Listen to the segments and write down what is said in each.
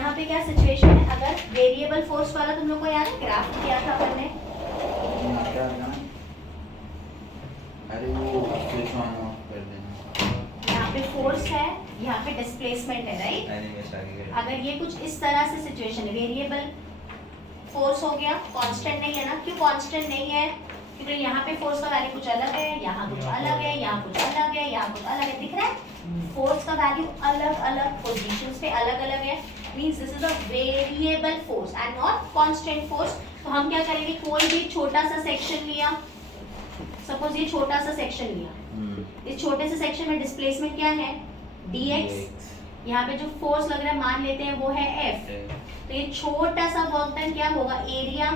यहाँ पे क्या सिचुएशन है, अगर वेरिएबल फोर्स वाला तुम लोग को याद है ग्राफ किया था अपन ने, अरे वो स्विच ऑन ऑफ कर देना। यहाँ पे फोर्स है, यहाँ पे डिस्प्लेसमेंट है, राइट। अगर ये कुछ इस तरह से सिचुएशन है, वेरिएबल फोर्स हो गया, कांस्टेंट नहीं है ना। क्यों कांस्टेंट नहीं है? क्योंकि यहाँ पे फोर्स का वैल्यू कुछ अलग है, यहाँ कुछ अलग है, यहाँ कुछ अलग है, यहाँ कुछ अलग है, दिख रहा है? फोर्स का वैल्यू अलग अलग पोजीशंस पे अलग अलग है, means this is a variable force and not constant force. तो हम क्या करेंगे, कोई भी छोटा सा सेक्शन लिया, सपोज ये छोटा सा सेक्शन लिया, इस छोटे से सेक्शन में डिस्प्लेसमेंट क्या है, dx। यहाँ पे जो फोर्स लग रहा है मान लेते हैं वो है F। तो ये छोटा सा वर्क डन क्या होगा, एरिया,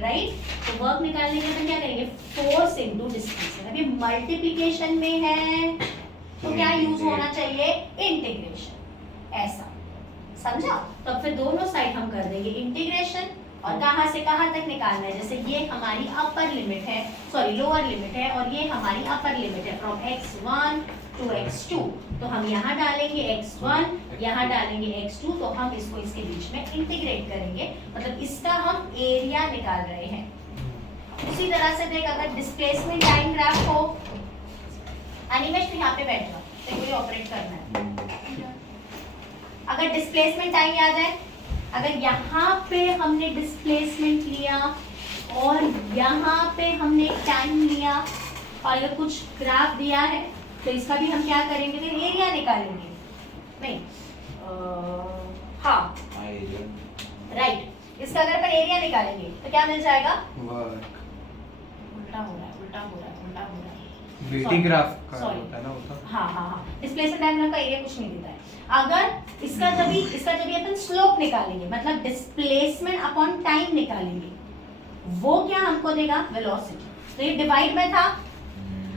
राइट। तो वर्क निकालने के लिए क्या करेंगे, फोर्स इनटू डिस्प्लेसमेंट। अभी मल्टीप्लिकेशन में है तो क्या यूज होना चाहिए, इंटीग्रेशन, ऐसा समझा। तो फिर दोनों साइड हम कर देंगे इंटीग्रेशन, और कहां से कहां तक निकालना है, जैसे ये हमारी अपर लिमिट है, सॉरी लोअर लिमिट है, और ये हमारी अपर लिमिट है फ्रॉम x1 टू x2। तो हम यहाँ डालेंगे x1, यहाँ डालेंगे x2, तो हम इसको इसके बीच में इंटीग्रेट करेंगे, मतलब इसका हम एरिया निकाल रहे हैं। उसी तरह से देख, अगर डिस्प्लेसमेंट टाइम ग्राफ हो, एनिमेश तो यहाँ पे बैठ जाओ, तेरे को ये ऑपरेट करना है। अगर डिस्प्लेसमेंट टाइम याद है, अगर यहाँ पे हमने डिस्प्लेसमेंट लिया और यहाँ पे हमने टाइम लिया, और अगर कुछ ग्राफ दिया है तो इसका भी हम क्या करेंगे, फिर एरिया निकालेंगे, नहीं हाँ राइट। इसका अगर अपन एरिया निकालेंगे तो क्या मिल जाएगा, उल्टा हो रहा है, उल्टा हो रहा है, उल्टा हो रहा है, वीटी ग्राफ का होता है ना वो तो। हाँ, डिस्प्लेसमेंट डायग्राम का एरिया कुछ नहीं देता है। अगर इसका जब अपन स्लोप निकालेंगे, मतलब डिस्प्लेसमेंट अपॉन टाइम निकालेंगे, वो क्या हमको देगा, वेलोसिटी। तो ये डिवाइड में था।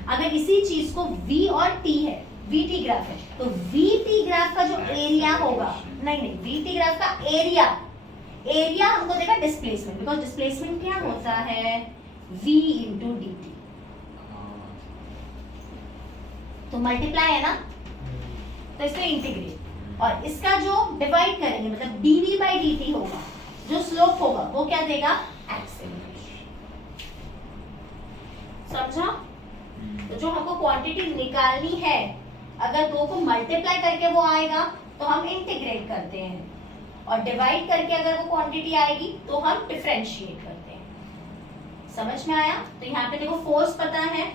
अगर इसी चीज को v और t है, vt ग्राफ है, तो vt ग्राफ का जो एरिया होगा, नहीं vt ग्राफ का एरिया हमको देगा डिस्प्लेसमेंट, बिकॉज डिस्प्लेसमेंट क्या होता है, v इंटू dt। तो मल्टीप्लाई है ना, तो इसको इंटीग्रेट, और इसका जो डिवाइड करेंगे मतलब dv बाई dt होगा, जो स्लोप होगा वो क्या देगा, एक्सेलरेशन। समझा। तो जो हमको क्वांटिटी निकालनी है, अगर दो को मल्टीप्लाई करके वो आएगा तो हम इंटीग्रेट करते हैं, और डिवाइड करके अगर वो क्वांटिटी आएगी तो हम डिफरेंशिएट करते हैं। समझ में आया। तो यहाँ पे देखो फोर्स पता है,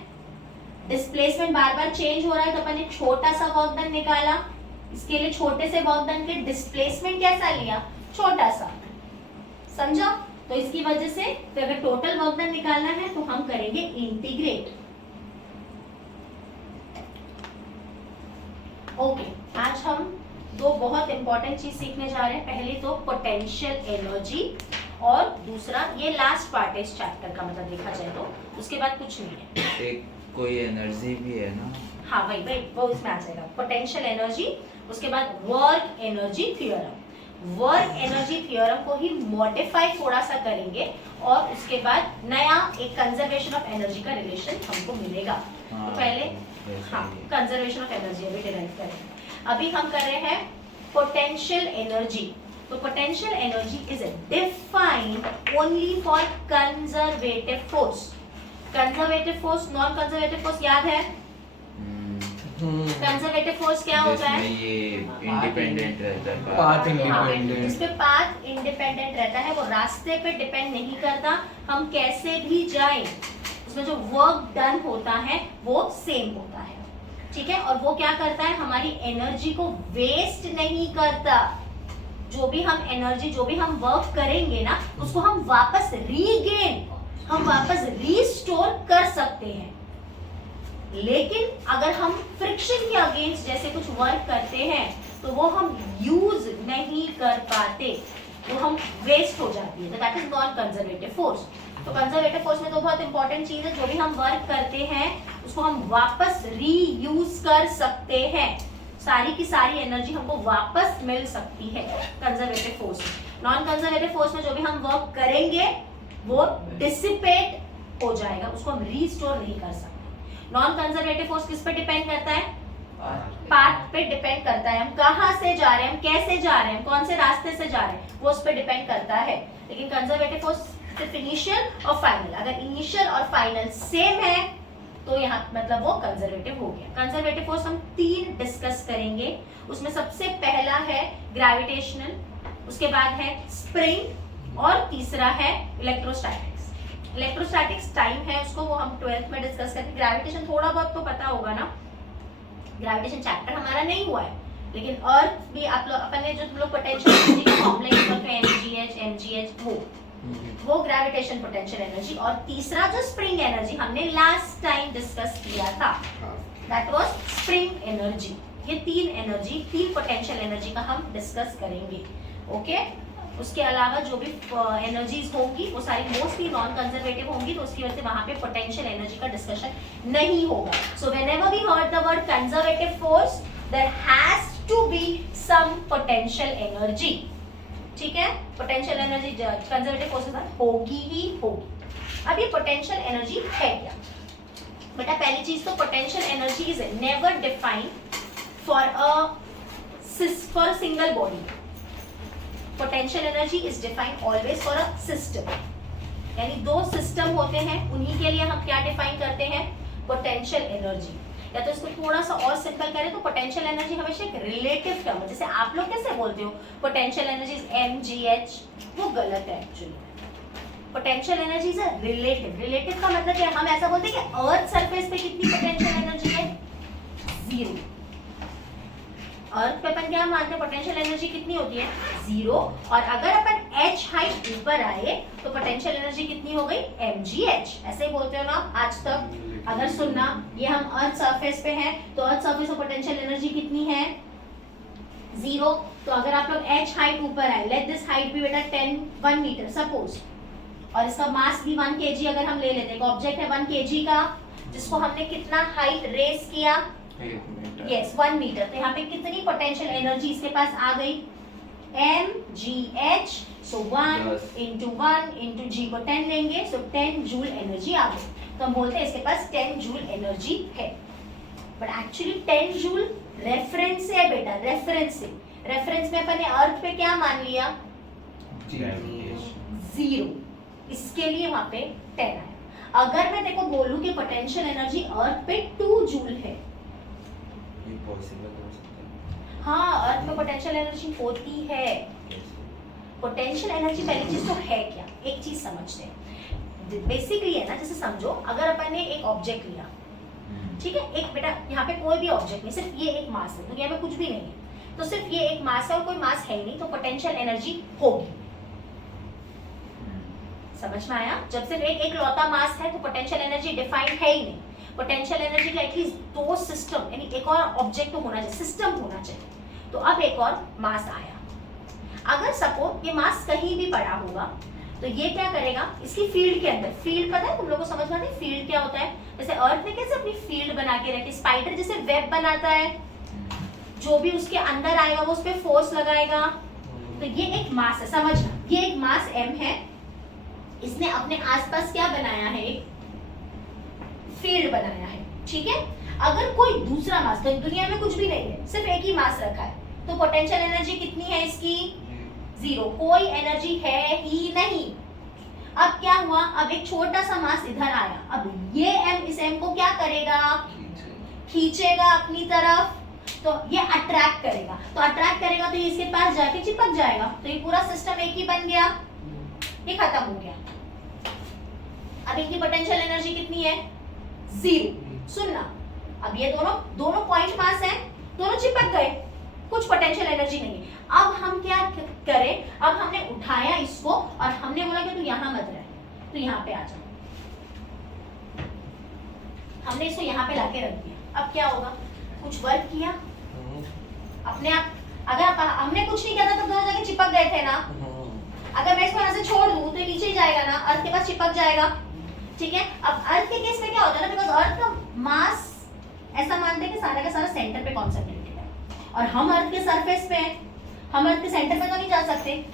डिस्प्लेसमेंट बार बार चेंज हो रहा है, तो अपन ने छोटा सा वर्क डन निकाला, इसके लिए छोटे से वर्क डन के डिस्प्लेसमेंट कैसा लिया, छोटा सा। समझा। तो इसकी वजह से तो अगर टोटल वर्क डन निकालना है तो हम करेंगे इंटीग्रेट। ओके, आज हम दो बहुत इंपॉर्टेंट चीज सीखने जा रहे हैं। पहले तो पोटेंशियल एनर्जी, और दूसरा ये लास्ट पार्ट है इस चैप्टर का, मतलब देखा जाए तो उसके बाद कुछ नहीं है। एक कोई एनर्जी भी है ना, हाँ वही वो इसमें आ जाएगा, पोटेंशियल एनर्जी, उसके बाद work energy theorem. Work energy theorem को ही मॉडिफाई थोड़ा सा करेंगे, और उसके बाद नया एक कंजर्वेशन ऑफ एनर्जी का रिलेशन हमको मिलेगा। तो पहले कंजर्वेशन ऑफ एनर्जी अभी डिराइव करेंगे। अभी हम कर रहे हैं पोटेंशियल एनर्जी। तो potential energy is defined only for conservative force. Conservative force, non conservative force याद है। कंजर्वेटिव फोर्स क्या होता है, ये इंडिपेंडेंट रहता है, पाथ इंडिपेंडेंट, इस पे पाथ इंडिपेंडेंट रहता है, वो रास्ते पे डिपेंड नहीं करता, हम कैसे भी जाएं उसमें जो वर्क डन होता है वो सेम होता है, ठीक है। और वो क्या करता है, हमारी एनर्जी को वेस्ट नहीं करता। जो भी हम एनर्जी, जो भी हम वर्क करेंगे ना, उसको हम वापस रीगेन, हम वापस रीस्टोर कर सकते हैं। लेकिन अगर हम फ्रिक्शन के अगेंस्ट जैसे कुछ वर्क करते हैं तो वो हम यूज नहीं कर पाते, वो हम वेस्ट हो जाती है। That is non conservative force. तो कंजर्वेटिव फोर्स में तो बहुत इंपॉर्टेंट चीज है, जो भी हम वर्क करते हैं उसको हम वापस रीयूज कर सकते हैं, सारी की सारी एनर्जी हमको वापस मिल सकती है कंजर्वेटिव फोर्स में। नॉन कंजर्वेटिव फोर्स में जो भी हम वर्क करेंगे वो डिसिपेट हो जाएगा, उसको हम रीस्टोर नहीं कर सकते। नॉन कंजर्वेटिव फोर्स किस पे डिपेंड करता है, पाथ पे डिपेंड करता है, हम कहाँ से जा रहे हैं, हम कैसे जा रहे हैं, कौन से रास्ते से जा रहे हैं, वो उस पर डिपेंड करता है। लेकिन कंजर्वेटिव फोर्स सिर्फ इनिशियल और फाइनल, अगर इनिशियल और फाइनल सेम है तो यहाँ मतलब वो कंजर्वेटिव हो गया। कंजर्वेटिव फोर्स हम 3 डिस्कस करेंगे, उसमें सबसे पहला है ग्रेविटेशनल, उसके बाद है स्प्रिंग और तीसरा है इलेक्ट्रोस्टैटिक्स। इलेक्ट्रोस्टैटिक्स टाइम है उसको, वो हम 12th में डिस्कस करेंगे। ग्रेविटेशन थोड़ा बहुत तो पता होगा ना, ग्रेविटेशन चैप्टर हमारा नहीं हुआ है, लेकिन अर्थ भी आप लोग अपन ने जो तुम लोग पोटेंशियल एनर्जी का फॉर्मूला यूज करते हैं mgh वो ग्रेविटेशन पोटेंशियल एनर्जी, और तीसरा जो स्प्रिंग एनर्जी हमने लास्ट टाइम डिस्कस किया था दैट वाज स्प्रिंग एनर्जी। ये 3 एनर्जी, 3 पोटेंशियल एनर्जी का हम डिस्कस करेंगे। ओके, उसके अलावा जो भी एनर्जीज होंगी वो सारी मोस्टली नॉन कंजर्वेटिव होंगी, तो उसकी वजह से वहां पे पोटेंशियल एनर्जी का डिस्कशन नहीं होगा। So whenever we heard the word conservative force there has to be some potential energy. ठीक है, पोटेंशियल एनर्जी कंजर्वेटिव फोर्सेस होगी ही होगी। अब ये पोटेंशियल एनर्जी है क्या बेटा? पहली चीज तो potential energy is never defined for a single body. Potential energy is defined always for a system, यानी 2 सिस्टम होते हैं, उन्हीं के लिए हम क्या डिफाइन करते हैं? Potential energy. या तो इसको थोड़ा सा और सिंपल करें तो पोटेंशियल एनर्जी हमेशा एक रिलेटिव टर्म है। जैसे आप लोग कैसे बोलते हो पोटेंशियल एनर्जी इज mgh, वो गलत है actually. Potential energy is relative. Relative का मतलब क्या? हम ऐसा बोलते हैं कि अर्थ सरफेस पे कितनी पोटेंशियल एनर्जी है? 0। अर्थ पे अपन क्या मानते हैं? पोटेंशियल एनर्जी कितनी होती है? 0। और अगर अपन h हाइट ऊपर आए तो पोटेंशियल एनर्जी कितनी हो गई? mgh। ऐसे ही बोलते हो ना आज तक। अगर सुनना, ये हम अर्थ सरफेस पे हैं तो अर्थ सरफेस पे पोटेंशियल एनर्जी कितनी है? 0। तो अगर आप लोग h हाइट ऊपर आए, लेट दिस हाइट भी बेटा 1 मीटर सपोज, और इसका मास भी 1 kg अगर हम ले लेते हैं, ऑब्जेक्ट है 1 kg का, जिसको हमने कितना हाइट रेस किया? 1 मीटर। तो यहाँ पे कितनी पोटेंशियल एनर्जी इसके पास आ गई? mgh। सो 1 into 1 into g को 10 लेंगे, सो 10 जूल एनर्जी आ गई। तो हम बोलते हैं इसके पास 10 जूल एनर्जी है। बट एक्चुअली 10 जूल रेफरेंस से है बेटा, रेफरेंस से। रेफरेंस में अपन ने अर्थ पे क्या मान लिया? 0। इसके लिए वहां पे 10 आया। अगर मैं देखो बोलूं कि पोटेंशियल एनर्जी अर्थ पे 2 जूल है, ये पॉसिबल हो सकता है? हाँ, अर्थ में पोटेंशियल एनर्जी होती है। पोटेंशियल एनर्जी पहली चीज तो है क्या, एक चीज समझते हैं। बेसिकली है ना, जैसे समझो अगर अपन ने एक ऑब्जेक्ट लिया, ठीक है, एक बेटा यहाँ पे कोई भी ऑब्जेक्ट नहीं, सिर्फ ये एक मास है, दुनिया में कुछ भी नहीं है, तो सिर्फ ये एक मास है और कोई मास है ही नहीं, तो पोटेंशियल एनर्जी होगी। समझ में आया? जब सिर्फ एक लौता मास है तो पोटेंशियल एनर्जी डिफाइंड है ही नहीं। पोटेंशियल एनर्जी का एटलीस्ट 2 सिस्टम, यानी एक और ऑब्जेक्ट तो होना चाहिए, सिस्टम होना चाहिए। तो अब एक और मास आया, अगर सपोज ये मास कहीं भी पड़ा होगा तो ये क्या करेगा? इसकी फील्ड के अंदर, फील्ड पता है तुम लोगों को? समझ में आता है फील्ड क्या होता है? जैसे अर्थ ने कैसे अपनी फील्ड बना के रखी, स्पाइडर जैसे वेब बनाता है, जो भी उसके अंदर आएगा वो उस पर फोर्स लगाएगा। तो ये एक मास है, समझना, ये एक मास m है, इसने अपने आसपास क्या बनाया है? फील्ड बनाया है। ठीक है, अगर कोई दूसरा मास, तो दुनिया में कुछ भी नहीं है, सिर्फ एक ही मास रखा है, तो पोटेंशियल एनर्जी कितनी है इसकी? 0। कोई एनर्जी है ही नहीं। अब क्या हुआ? अब एक छोटा सा मास इधर आया, अब ये m इस m को क्या करेगा? खींचेगा अपनी तरफ, तो ये अट्रैक्ट करेगा, तो अट्रैक्ट करेगा तो ये इसके पास जाके चिपक जाएगा, तो ये पूरा सिस्टम एक ही बन गया, ये खत्म हो गया। अब इनकी पोटेंशियल एनर्जी कितनी है? 0। सुनना, अब ये दोनों पॉइंट मास हैं, दोनों चिपक गए, कुछ पोटेंशियल एनर्जी नहीं है। अब हम क्या करें? अब हमने उठाया इसको और हमने बोला कि तू यहाँ मत रह, तू यहाँ पे आ जा। हमने इसको यहाँ पे लाके रख दिया। अब क्या होगा? कुछ वर्क किया अपने आप? अगर हमने कुछ नहीं किया था तो दोनों जगह चिपक गए थे ना। अगर मैं इसको यहाँ से छोड़ दूँ तो ये नीचे ही जाएगा ना, अर्थ के पास चिपक जाएगा। ठीक है, अब अर्थ के केस में क्या होता है ना, बिकॉज अर्थ का मास ऐसा मानते हैं कि सारा का सारा सेंटर पे कॉन्सेंट्रेटेड है, और हम अर्थ के सरफेस पे हैं, हम अर्थ के सेंटर पे तो नहीं जा सकते।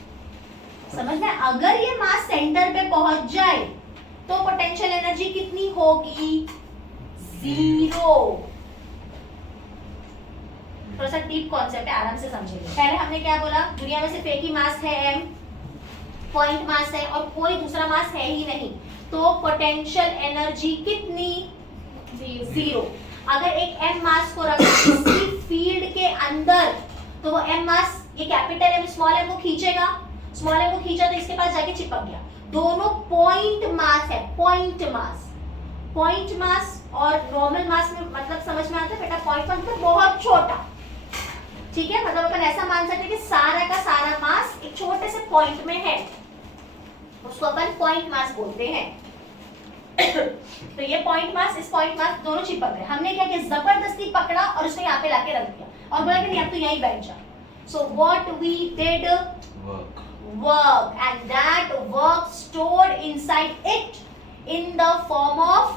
समझ में? अगर ये मास सेंटर पे पहुंच जाए तो पोटेंशियल एनर्जी कितनी होगी? 0। थोड़ा सा डीप कॉन्सेप्ट है, आराम से समझिए। पहले हमने क्या बोला, दुनिया में सिर्फ एक ही मास है m, पॉइंट मास है और कोई दूसरा मास है ही नहीं, तो पोटेंशियल एनर्जी कितनी? 0। अगर एक m मास को रखें किसी फील्ड के अंदर तो वो m मास, ये कैपिटल m स्मॉल m को खींचेगा, स्मॉल m को खींचा तो इसके पास जाके चिपक गया। दोनों पॉइंट मास है, पॉइंट मास। पॉइंट मास और नॉर्मल मास में मतलब समझ में आता है बेटा? पॉइंट मास मतलब बहुत छोटा, ठीक है, मतलब अपन ऐसा मान सकते हैं कि सारा का सारा मास एक छोटे से पॉइंट में है, उसको अपन पॉइंट मास बोलते हैं। तो ये पॉइंट मास, इस पॉइंट मास दोनों चिपक गए। हमने क्या किया, जबरदस्ती पकड़ा और उसको यहाँ पे लाके रख दिया और बोला कि नहीं अब तो यहीं बैठ जा। So what we did, work, and that work stored inside it in the form of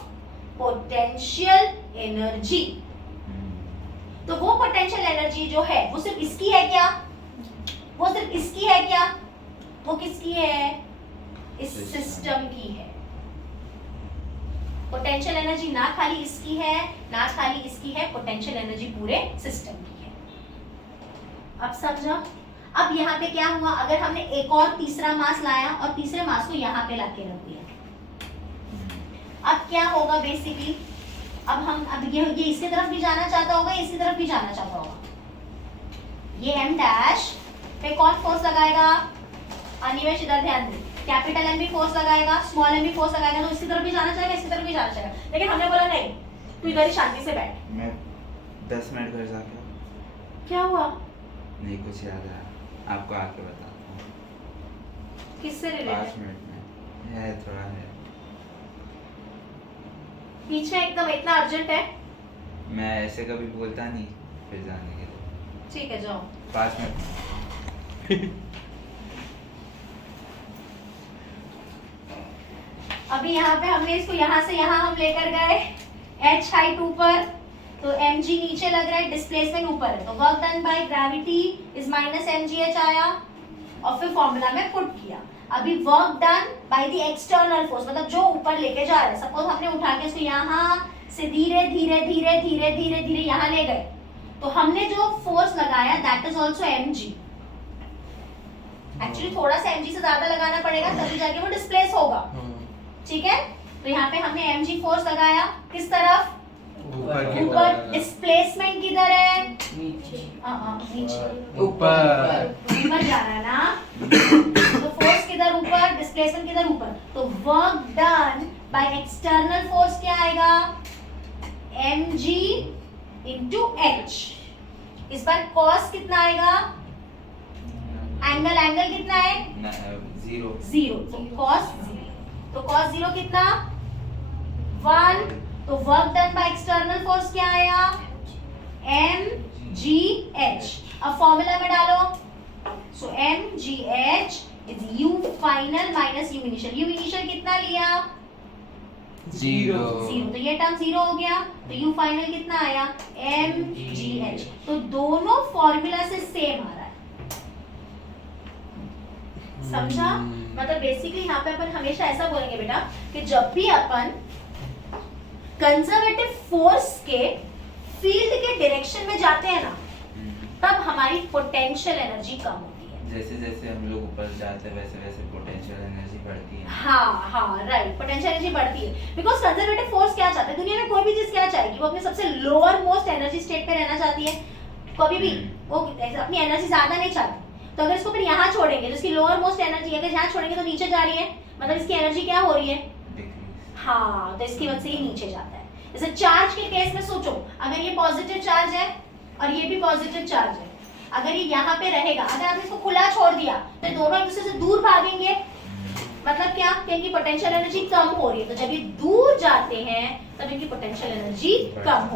potential energy. तो वो पोटेंशियल एनर्जी जो है वो सिर्फ इसकी है क्या? वो सिर्फ इसकी है क्या? वो किसकी है? इस सिस्टम की है। पोटेंशियल एनर्जी ना खाली इसकी है ना खाली इसकी है, पोटेंशियल एनर्जी पूरे सिस्टम की है। अब समझा? अब यहाँ पे क्या हुआ, अगर हमने एक और तीसरा मास लाया और तीसरे मास को यहाँ पे लाके रख दिया, अब क्या होगा बेसिकली, अब ये इसकी तरफ भी जाना चाहता होगा, इसकी तरफ भी जाना चाहता होगा। ये m डैश पे कौन फोर्स लगाएगा? अनिमेश इधर ध्यान दे, कैपिटल M भी फोर्स लगाएगा, स्मॉल m भी फोर्स लगाएगा, तो इसकी तरफ भी जाना चाहेगा, इसकी तरफ भी जाना चाहेगा। लेकिन हमने बोला नहीं, तू इधर ही शांति से बैठ। मैं 10 मिनट घर जाके क्या हुआ? नहीं कुछ याद आया, आपको आके बताता हूँ। किससे 5 रिलेटेड? मिनट में है, थोड़ा है। बीच में एकदम इतना अर्जेंट है? मैं ऐसे कभी बोलता नहीं फिर जाने के लिए। ठीक है जाओ। 5 मिनट। अभी यहाँ पे हमने इसको यहाँ से यहाँ हम लेकर गए, h हाइट ऊपर, तो mg नीचे लग रहा है, डिस्प्लेसमेंट ऊपर है, तो work done by gravity is minus mgh आया और फिर फॉर्मूला में पुट किया। अभी work done by the external force, मतलब जो ऊपर लेके जा रहा है, सपोज हमने उठा के इसको यहाँ से धीरे धीरे धीरे धीरे धीरे धीरे यहाँ ले गए, तो हमने जो फोर्स लगाया that is also mg। Actually थोड़ा सा mg से ज्यादा लगाना पड़ेगा तभी जाके वो डिस्प्लेस होगा, ठीक है। तो यहाँ पे हमने mg फोर्स लगाया, किस तरफ? ऊपर। डिस्प्लेसमेंट किधर है? नीचे। ऊपर जाना है ना, तो फोर्स किधर? ऊपर। डिस्प्लेसमेंट किधर? ऊपर। तो work done by external force क्या आएगा? mg into h। इस बार कॉस कितना आएगा? एंगल कितना है? 0। तो कॉस 0, तो कॉस 0 कितना? 1। तो work done by external force क्या आया? mgh। अब फॉर्मूला में डालो, सो mgh is u final minus u initial. u initial कितना लिया? 0। तो ये टर्म 0 हो गया, तो u फाइनल कितना आया? mgh। तो दोनों फॉर्मूला से सेम आ रहा है, समझा? मतलब बेसिकली यहाँ पे अपन हमेशा ऐसा बोलेंगे बेटा कि जब भी अपन कंजर्वेटिव फोर्स के फील्ड के डायरेक्शन में जाते हैं ना, तब हमारी पोटेंशियल एनर्जी कम होती है। जैसे जैसे हम लोग ऊपर जाते हैं वैसे वैसे पोटेंशियल एनर्जी बढ़ती है। हाँ राइट, पोटेंशियल एनर्जी बढ़ती है। बिकॉज कंजर्वेटिव फोर्स क्या चाहता है दुनिया में, कोई भी चीज क्या चाहेगी, वो अपने सबसे लोअर मोस्ट एनर्जी स्टेट पे रहना चाहती है। कभी भी वो अपनी एनर्जी ज्यादा नहीं चाहती। तो अगर इसको फिर यहाँ छोड़ेंगे तो इसकी लोअर मोस्ट एनर्जी अगर यहाँ छोड़ेंगे तो नीचे जा रही है, मतलब इसकी एनर्जी क्या हो रही है? हाँ, तो इसकी वजह से ये नीचे जाता है। जैसे चार्ज के केस में सोचो, अगर ये पॉजिटिव चार्ज है और ये भी पॉजिटिव चार्ज है, अगर ये यहाँ पे रहेगा, अगर आपने इसको खुला छोड़ दिया तो दोनों एक दूसरे से दूर भागेंगे, मतलब क्या कि इनकी पोटेंशियल एनर्जी कम हो रही है। तो जब ये दूर जाते हैं तब इनकी पोटेंशियल एनर्जी कम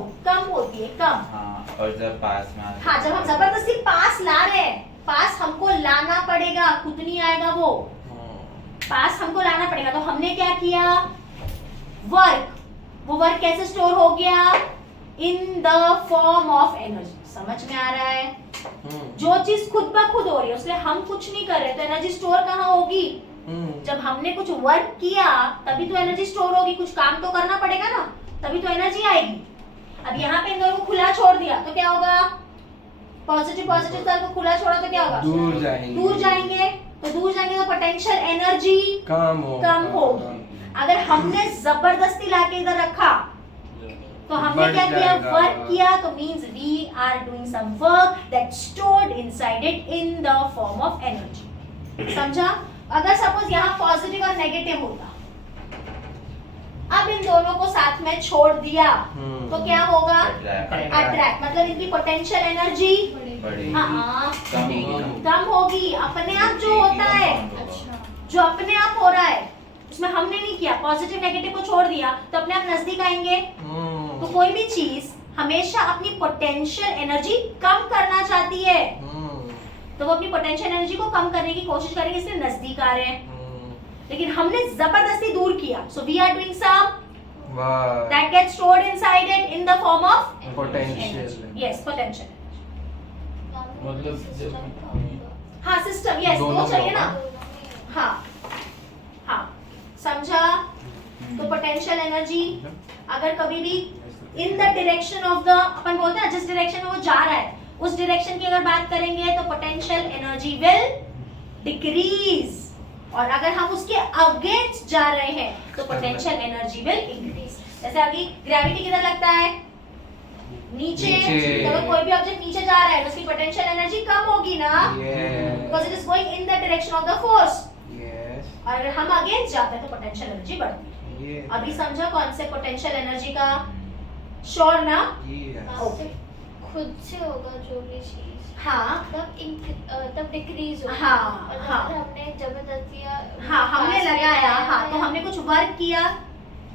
होती है, कम। हाँ, और जब पास में हाँ, जब हम जबरदस्ती पास ला रहे हैं, पास हमको लाना पड़ेगा, खुद नहीं आएगा वो, पास हमको लाना पड़ेगा। तो हमने क्या किया? वर्क, वो वर्क कैसे स्टोर हो गया? इन द फॉर्म ऑफ एनर्जी। समझ में आ रहा है? जो चीज खुद ब खुद हो रही है उसमें हम कुछ नहीं कर रहे, तो एनर्जी स्टोर कहाँ होगी? जब हमने कुछ वर्क किया तभी तो एनर्जी स्टोर होगी, कुछ काम तो करना पड़ेगा ना, तभी तो एनर्जी आएगी। अब यहाँ पे इन दोनों को खुला छोड़ दिया तो क्या होगा? पॉजिटिव तल को खुला छोड़ा तो क्या होगा? दूर जाएंगे। दूर जाएंगे तो पोटेंशियल एनर्जी कम होगी। अगर हमने जबरदस्ती लाके इधर रखा तो हमने बढ़ क्या किया? जाएगा। वर्क किया, तो means we are doing some work that stored inside it in the form of energy. समझा? अगर सपोज यहाँ पॉजिटिव और नेगेटिव होता, अब इन दोनों को साथ में छोड़ दिया तो क्या होगा? अट्रैक्ट, मतलब इनकी पोटेंशियल एनर्जी कम होगी। अपने आप जो होता है, जो अपने आप हो रहा है, उसमें हमने नहीं किया, पॉजिटिव नेगेटिव को छोड़ दिया तो अपने आप नजदीक आएंगे। तो कोई भी चीज हमेशा अपनी पोटेंशियल एनर्जी कम करना चाहती है, तो वो अपनी पोटेंशियल एनर्जी को कम करने की कोशिश करेंगे, इसलिए नजदीक आ रहे हैं। लेकिन हमने जबरदस्ती दूर किया, so we are doing some that gets stored inside it in the form of potential. Yes, potential. मतलब हाँ सिस्टम, यस, वो चाहिए ना। हाँ हाँ, समझा? तो पोटेंशियल एनर्जी अगर कभी भी in the direction of the, अपन बोलते हैं जिस डायरेक्शन में वो जा रहा है उस डायरेक्शन की अगर बात करेंगे तो पोटेंशियल एनर्जी विल डिक्रीज, और अगर हम उसके अगेंस्ट जा रहे हैं तो पोटेंशियल एनर्जी विल इंक्रीज। जैसे अभी ग्रेविटी किधर लगता है? नीचे। तो अगर कोई भी ऑब्जेक्ट नीचे जा रहा है तो उसकी पोटेंशियल एनर्जी कम होगी ना, because it is going in the direction of the force. और अगर हम अगेंस्ट जाते हैं तो पोटेंशियल एनर्जी बढ़ती है। अभी समझा कॉन्सेप्ट पोटेंशियल एनर्जी का? श्योर ना? ओके। खुद से होगा जो भी चीज, हाँ तब डिक्रीज होगा। हाँ, और हाँ। अगर हमने जबरदस्ती हाँ, हमने लगाया, हाँ, तो हमने कुछ वर्क किया,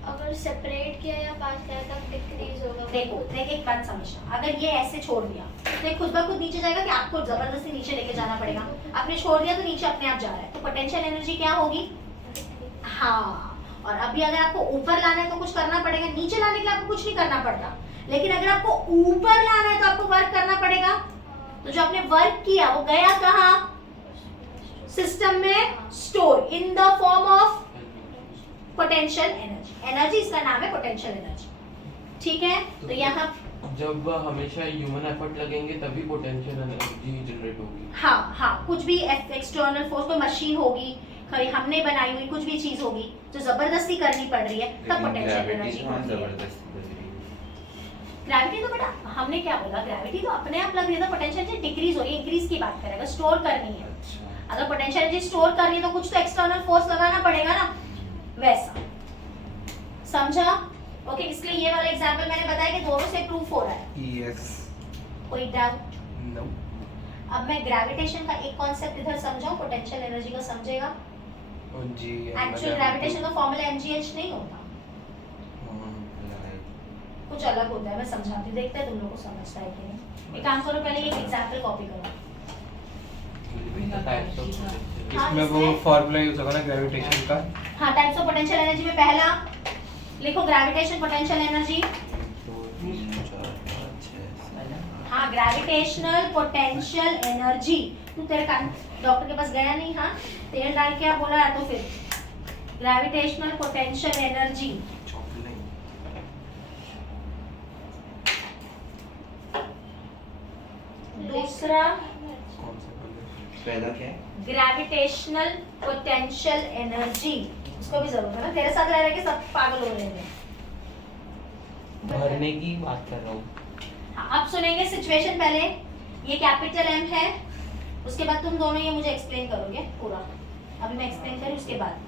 अगर सेपरेट किया या पास किया तब डिक्रीज होगा। देखो एक बात समझना, अगर ये ऐसे छोड़ दिया तो ये खुद ब खुद नीचे जाएगा कि आपको जबरदस्ती नीचे लेके जाना पड़ेगा? आपने छोड़ दिया तो नीचे अपने आप जा रहा है, तो पोटेंशियल एनर्जी क्या होगी? हाँ। और अभी अगर आपको ऊपर लाना है तो कुछ करना पड़ेगा, नीचे लाने के लिए आपको कुछ नहीं करना पड़ता, लेकिन अगर आपको ऊपर लाना है तो आपको वर्क करना पड़ेगा। तो जो आपने वर्क किया वो गया कहाँ? सिस्टम में store in the form of potential energy. Energy इसका नाम है पोटेंशियल एनर्जी, ठीक है? तो यहाँ जब हमेशा ह्यूमन एफर्ट लगेंगे तभी पोटेंशियल एनर्जी जनरेट होगी। हाँ हाँ, कुछ भी एक्सटर्नल फोर्स, कोई मशीन होगी, कोई हमने बनाई हुई कुछ भी चीज होगी जो जबरदस्ती करनी पड़ रही है, तब पोटेंशियल एनर्जी होती है। ग्रेविटी तो बेटा हमने क्या बोला, ग्रेविटी तो अपने आप लग रही है, तो पोटेंशियल एनर्जी डिक्रीज हो रही है, इंक्रीज की बात करें। अगर स्टोर करनी है, अगर पोटेंशियल एनर्जी स्टोर करनी है तो कुछ तो एक्सटर्नल फोर्स लगाना पड़ेगा ना, वैसा। समझा? ओके, इसलिए ये वाला एग्जांपल मैंने बताया कि दोनों से प्रूफ हो रहा है। यस। कोई डाउट? नो। अब मैं ग्रेविटेशन का एक कॉन्सेप्ट इधर समझाऊं, पोटेंशियल एनर्जी का समझेगा? जी। एक्चुअल ग्रेविटेशन का फॉर्मूला mgh नहीं होता, कुछ अलग होता है। मैं समझाती हूं, देखते हैं तुम लोगों को समझता है कि नहीं। एक काम करो, पहले ये एग्जांपल कॉपी करो। इसमें वो फॉर्मूला यूज होगा ना ग्रेविटेशन का। हाँ, टाइप्स ऑफ पोटेंशियल एनर्जी में पहला लिखो ग्रेविटेशन पोटेंशियल एनर्जी। हाँ, ग्रेविटेशनल पोटेंशियल एनर्जी। तू तेरे कान डॉक्टर के पास गया नहीं? हाँ, तेल डाल के बोला है तो फिर ग्रेविटेशनल पोटेंशियल एनर्जी। दूसरा पहला क्या है? Gravitational potential energy. उसको भी जरूरत है ना, तेरे साथ रह रहे के सब पागल हो रहे हैं। भरने की बात कर रहा हूँ। हाँ, अब सुनेंगे सिचुएशन। पहले ये कैपिटल एम है, उसके बाद तुम दोनों ये मुझे एक्सप्लेन करोगे पूरा। अभी मैं एक्सप्लेन करूँ उसके बाद।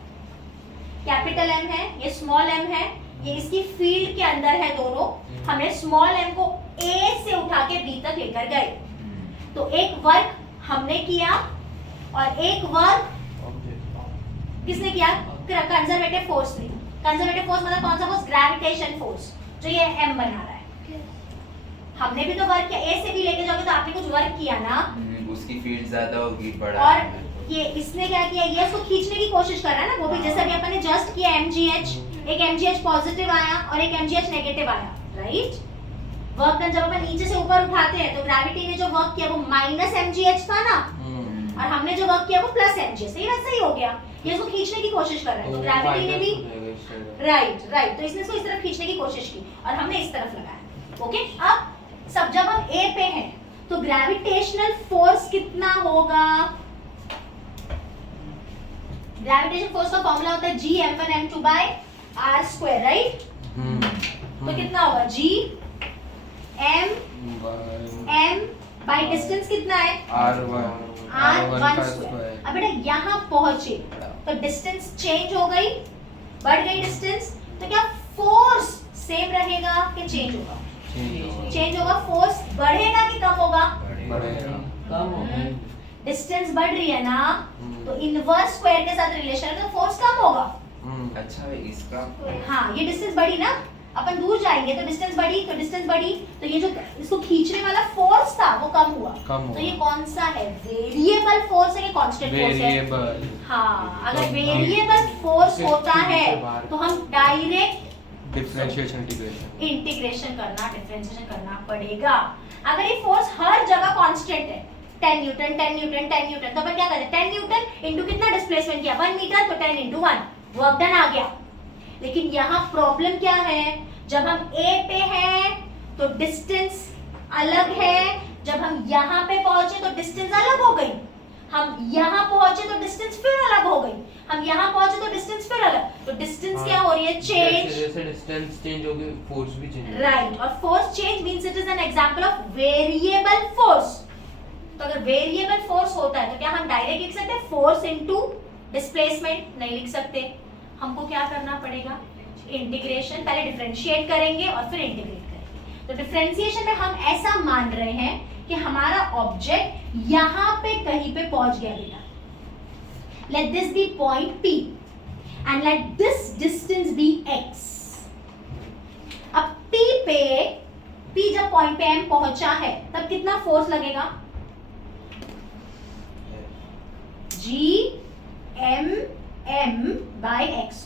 कैपिटल एम है, ये स्मॉल एम है, ये इसकी फील्ड के अंदर है दोनों। हमने स्मॉल एम को ए से उठा के बी तक लेकर गए, तो एक वर्क हमने किया और एक वर्क किसने किया? कंजर्वेटिव फोर्स ने। कंजर्वेटिव फोर्स मतलब कौन सा फोर्स? ग्रेविटेशन फोर्स, जो ये एम बना रहा है। हमने भी तो वर्क किया, ए से भी लेके जाओगे तो आपने कुछ वर्क किया ना, उसकी फील्ड ज्यादा होगी, बड़ा। और ये इसने क्या किया? ये इसको खींचने की कोशिश कर रहा है ना, वो भी जैसे अभी अपन ने जस्ट किया mgh, एक mgh पॉजिटिव आया और एक mgh नेगेटिव आया, राइट? वर्क डन जब अपन नीचे से ऊपर उठाते हैं तो ग्रेविटी ने जो वर्क किया वो माइनस mgh था ना, और हमने जो वर्क किया वो प्लस mgh। ये वैसा ही हो गया, ये इसको खींचने की कोशिश कर रहा है, तो ग्रेविटी ने भी राइट, तो इसने इसको इस तरफ खींचने की कोशिश की और हमने इस तरफ लगाया। ओके, अब सब जब हम ए पे हैं तो तो ग्रेविटेशनल फोर्स कितना होगा? ग्रेविटेशनल फोर्स का फॉर्मूला होता है G(m1m2) by r², राइट? तो कितना होगा? G(m)m बाय डिस्टेंस कितना है? r1²। अब बेटा यहाँ पहुंचे तो डिस्टेंस चेंज हो गई, बढ़ गई डिस्टेंस, तो क्या फोर्स सेम रहेगा कि चेंज होगा? चेंज होगा। फोर्स बढ़ेगा कि कम होगा? कम हो गई। डिस्टेंस बढ़ रही है ना, तो इनवर्स स्क्वायर के साथ रिलेशन है तो फोर्स कम होगा। अच्छा इसका हाँ, ये डिस्टेंस बढ़ी ना, अपन दूर जाएंगे तो डिस्टेंस बढ़ी, तो डिस्टेंस बढ़ी तो ये जो इसको खींचने वाला फोर्स था वो कम हुआ। तो ये कौन सा है? वेरिएबल फोर्स है कि कांस्टेंट फोर्स है? वेरिएबल। हाँ, अगर वेरिएबल फोर्स होता है तो हम डायरेक्ट डिफरेंशिएशन इंटीग्रेशन करना, डिफरेंशिएशन करना पड़ेगा। अगर ये फोर्स हर जगह कांस्टेंट है, 10 न्यूटन 10 न्यूटन 10 न्यूटन, तो अपन क्या करते हैं? 10 न्यूटन इनटू कितना डिस्प्लेसमेंट किया? 1 मीटर, तो 10 × 1 वर्क डन आ गया। लेकिन यहाँ प्रॉब्लम क्या है? जब हम A पे हैं तो डिस्टेंस अलग है, जब हम यहाँ पे पहुंचे तो डिस्टेंस अलग हो गई, हम यहाँ पहुंचे तो डिस्टेंस फिर अलग हो गई, हम यहाँ पहुंचे तो डिस्टेंस फिर अलग, तो डिस्टेंस क्या हो रही है? चेंज। जैसे डिस्टेंस चेंज होगी फोर्स भी चेंज होगी। राइट, और force change means it is an example of variable force. तो अगर वेरिएबल फोर्स होता है तो क्या हम डायरेक्ट लिख सकते हैं फोर्स इनटू डिस्प्लेसमेंट? नहीं लिख सकते। हमको क्या करना पड़ेगा? इंटीग्रेशन। पहले डिफरेंशिएट करेंगे और फिर इंटीग्रेट करेंगे। तो डिफरेंशिएशन में हम ऐसा मान रहे हैं कि हमारा ऑब्जेक्ट यहां पे कहीं पे पहुंच गया बेटा। Let this be point P and let this distance be x। अब P जब पॉइंट पे M पहुंचा है तब कितना फोर्स लगेगा? G(m)m by x²।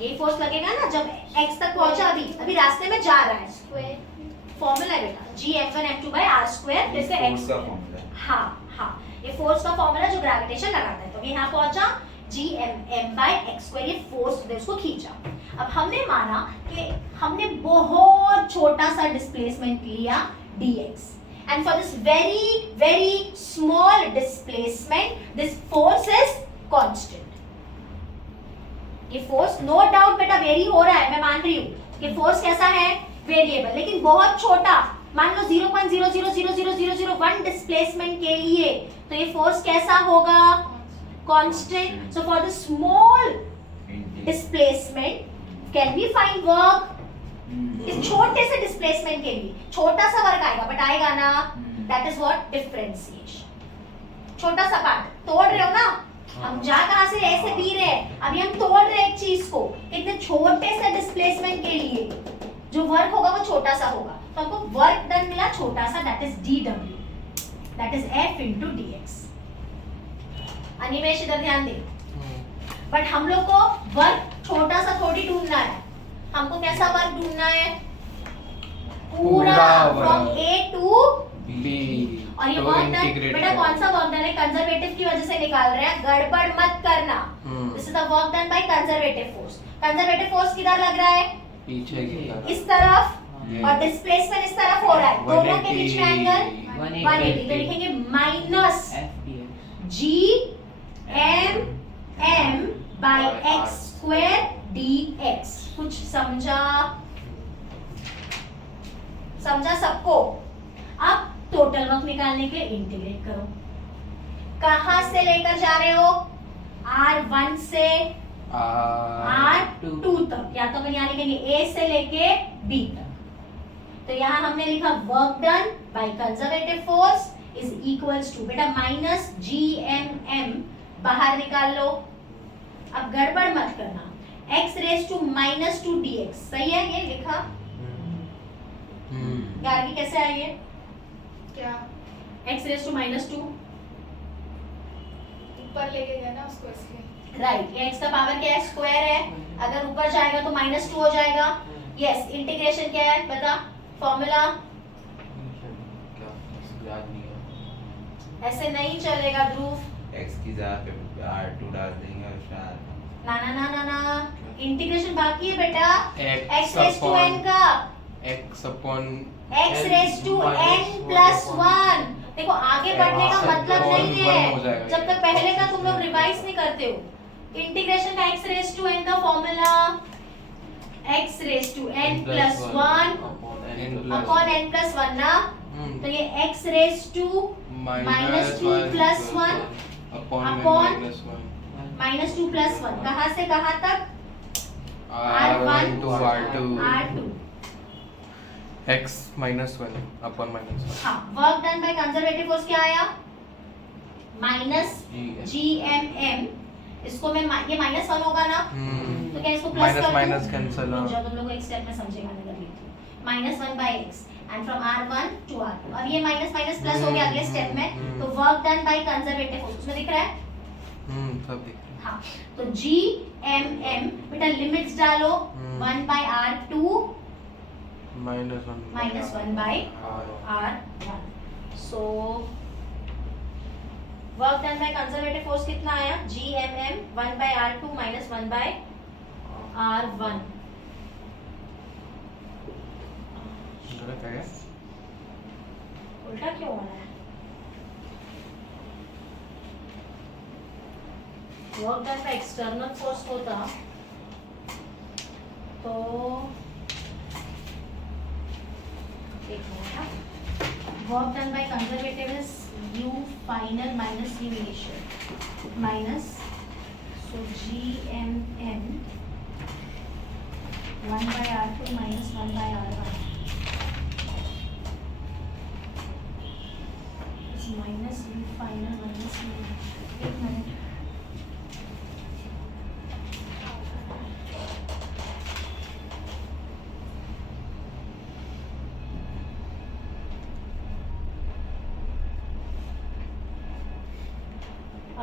ये फोर्स लगेगा ना जब x तक पहुंचा, अभी रास्ते में जा रहा है। स्क्वायर फॉर्मूला है बेटा G(m1m2) by r², जिससे x का फॉर्मूला है। हाँ, ये फोर्स का फॉर्मूला जो ग्रेविटेशन लगाता है। तो यहाँ पहुंचा G(m)m by x², ये फोर्स ने उसको खींचा। अब हमने माना कि हमने बहुत छोटा सा डिस्प्लेसमेंट लिया dx, and for this very small displacement this force is constant। ये फोर्स नो डाउट बेटा वेरी हो रहा है, मैं मान रही हूँ कि फोर्स कैसा है? वेरिएबल, लेकिन बहुत छोटा, मान लो 0.0000001 डिस्प्लेसमेंट के लिए तो ये फोर्स कैसा होगा? Constant. So for the small displacement can we find work? इस छोटे से डिस्प्लेसमेंट के लिए छोटा सा वर्क आएगा, बट आएगा ना। That is what differentiation. छोटा सा पार्ट तोड़ रहे हो ना, हम जा कहां से A से B रहे हैं, अभी हम तोड़ रहे हैं एक चीज को। इतने छोटे से डिस्प्लेसमेंट के लिए जो वर्क होगा वो छोटा सा होगा, तो हमको वर्क डन मिला छोटा सा, that is dW, that is F × dx। Animesh इधर ध्यान दे। बट हम लोग को वर्क छोटा सा थोड़ी ढूंढना है, हमको कैसा वर्क ढूंढना है? पूरा फ्रॉम A टू B। और ये तो वर्क डन इंटीग्रेट बेटा कौन सा वर्क डन है? कंजर्वेटिव की वजह से निकाल रहे हैं, गड़बड़ मत करना। This is the work done by conservative force. Conservative force किधर लग रहा है? पीछे की तरफ। इस तरफ, और डिस्प्लेसमेंट इस तरफ हो रहा है, दोनों के बीच में एंगल 180। तो लिखेंगे minus G(m)m by x² dx। कुछ समझा सबको? अब टोटल वर्क निकालने के लिए इंटीग्रेट करो। कहां से लेकर जा रहे हो? R1 से R2 तक, या तो अपन यहाँ लिखेंगे A से लेके B तक। तो यहाँ हमने लिखा work done by conservative force is equals to बेटा माइनस G(m)m, बाहर निकाल लो। अब गड़बड़ मत करना, x⁻⁻² dx, सही है ये लिखा? गार्गी कैसे आई है? क्या x⁻⁻² ऊपर लेके गया ना उसको, इसलिए। राइट, ये x का पावर क्या है? स्क्वायर है, अगर ऊपर जाएगा तो -2 हो जाएगा। यस, इंटीग्रेशन क्या है बता? फॉर्मूला याद नहीं है। ऐसे नहीं चलेगा ध्रुव। x की जगह पे r2 डाल देंगे और शायद ना इंटीग्रेशन बाकी है बेटा। x x⁻n का x upon x raise to n plus 1। देखो आगे बढ़ने का मतलब नहीं है जब तक पहले का तुम लोग रिवाइज नहीं करते हो। इंटीग्रेशन का x रेज टू n का formula x raise to n plus 1 upon n plus 1 ना, तो ये x raise to minus 2 plus 1 upon minus 2 plus 1 कहाँ से कहाँ तक r1 to r2 r2। x minus 1 upon minus 1। हाँ, work done by conservative force क्या आया माइनस GMM। इसको मैं ये माइनस 1 होगा ना, तो क्या इसको प्लस कर दूं? Minus cancel. जब तुम लोग एक स्टेप में समझेगा नहीं कर लेती। Minus 1 by x and from r1 to r2। अब ये माइनस माइनस प्लस हो गया अगले स्टेप में, तो work done by conservative force उसमें दिख रहा है। सब दिख रहा है। हाँ, तो GMM बेटा लिमिट्स डालो 1 by r2 minus 1 by r1। So work done by conservative force कितना आया GMM 1 by r2 minus 1 by r1। गलत है उल्टा क्यों हो रहा है? Work done by external force होता तो एक minute. Work done by conservative is u final minus u initial minus, so GMM 1 by r2 minus 1 by r1 is minus u final minus u। एक मिनट,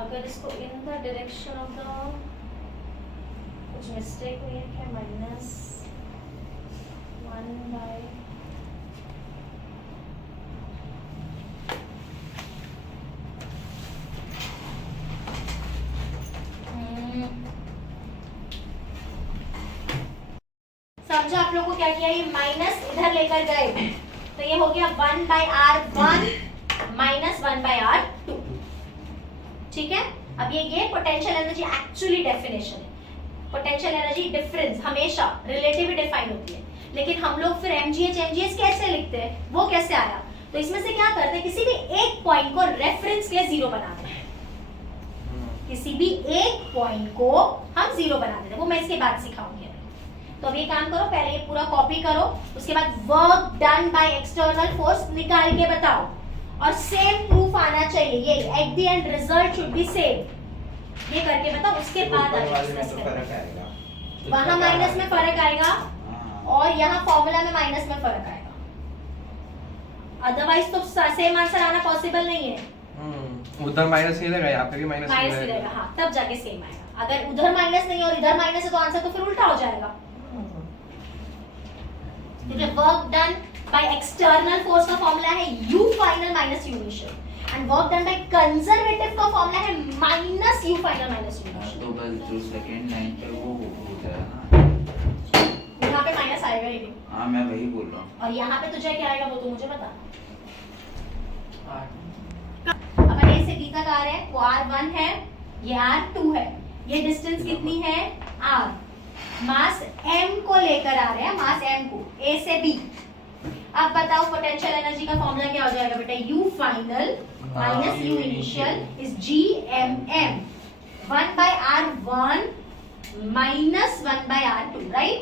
अगर इसको इन the direction of the कुछ mistake हुई है क्या minus 1 bye समझो आप लोगों को क्या किया, ये माइनस इधर लेकर गए तो ये हो गया 1 bye r1 minus 1 by r2। ठीक है, अब ये पोटेंशियल एनर्जी एक्चुअली डेफिनेशन है। पोटेंशियल एनर्जी डिफरेंस हमेशा रिलेटिवली डिफाइन होती है, लेकिन हम लोग फिर mgh कैसे लिखते हैं, वो कैसे आया? तो इसमें से क्या करते हैं, किसी भी एक पॉइंट को रेफरेंस के लिए जीरो बनाते हैं। किसी भी एक पॉइंट को हम जीरो बना देते हैं, वो मैं इसके बाद सिखाऊंगी। तो अब ये काम करो, पहले ये पूरा कॉपी करो, उसके बाद work done by external force निकाल के बताओ और सेम प्रूफ आना चाहिए। ये at the end result should be same. ये करके बताओ, उसके बाद वहां माइनस में फर्क आएगा और यहाँ फॉर्मूला में माइनस में फर्क आएगा, अदरवाइज तो सेम आंसर आना पॉसिबल नहीं है। उधर माइनस नहीं रहेगा, यहाँ पे भी माइनस नहीं रहेगा। हाँ, तब जाके सेम आएगा। अगर उधर माइनस नहीं और इधर माइनस है तो आंसर तो फिर उल्टा हो जाएगा। Work done by external force का फॉर्मूला है u final minus u initial and work done by conservative का फॉर्मूला है minus u final minus u initial. तो बस जो सेकंड लाइन पे वो हो जाएगा ना, यहाँ पे माइनस आएगा ही नहीं। हाँ मैं वही बोल रहा हूँ। और यहाँ पे तुझे क्या आएगा वो तो मुझे बता। अपन A से B तक आ रहे हैं, वो r1 है, ये r2 है, ये डिस्टेंस कितनी है r। मास m को लेकर आ रहे हैं, मास m को A से B। अब बताओ पोटेंशियल एनर्जी का फॉर्मूला क्या हो जाएगा बेटा, u final minus u initial is GMM 1 by r1 minus 1 by r2, right.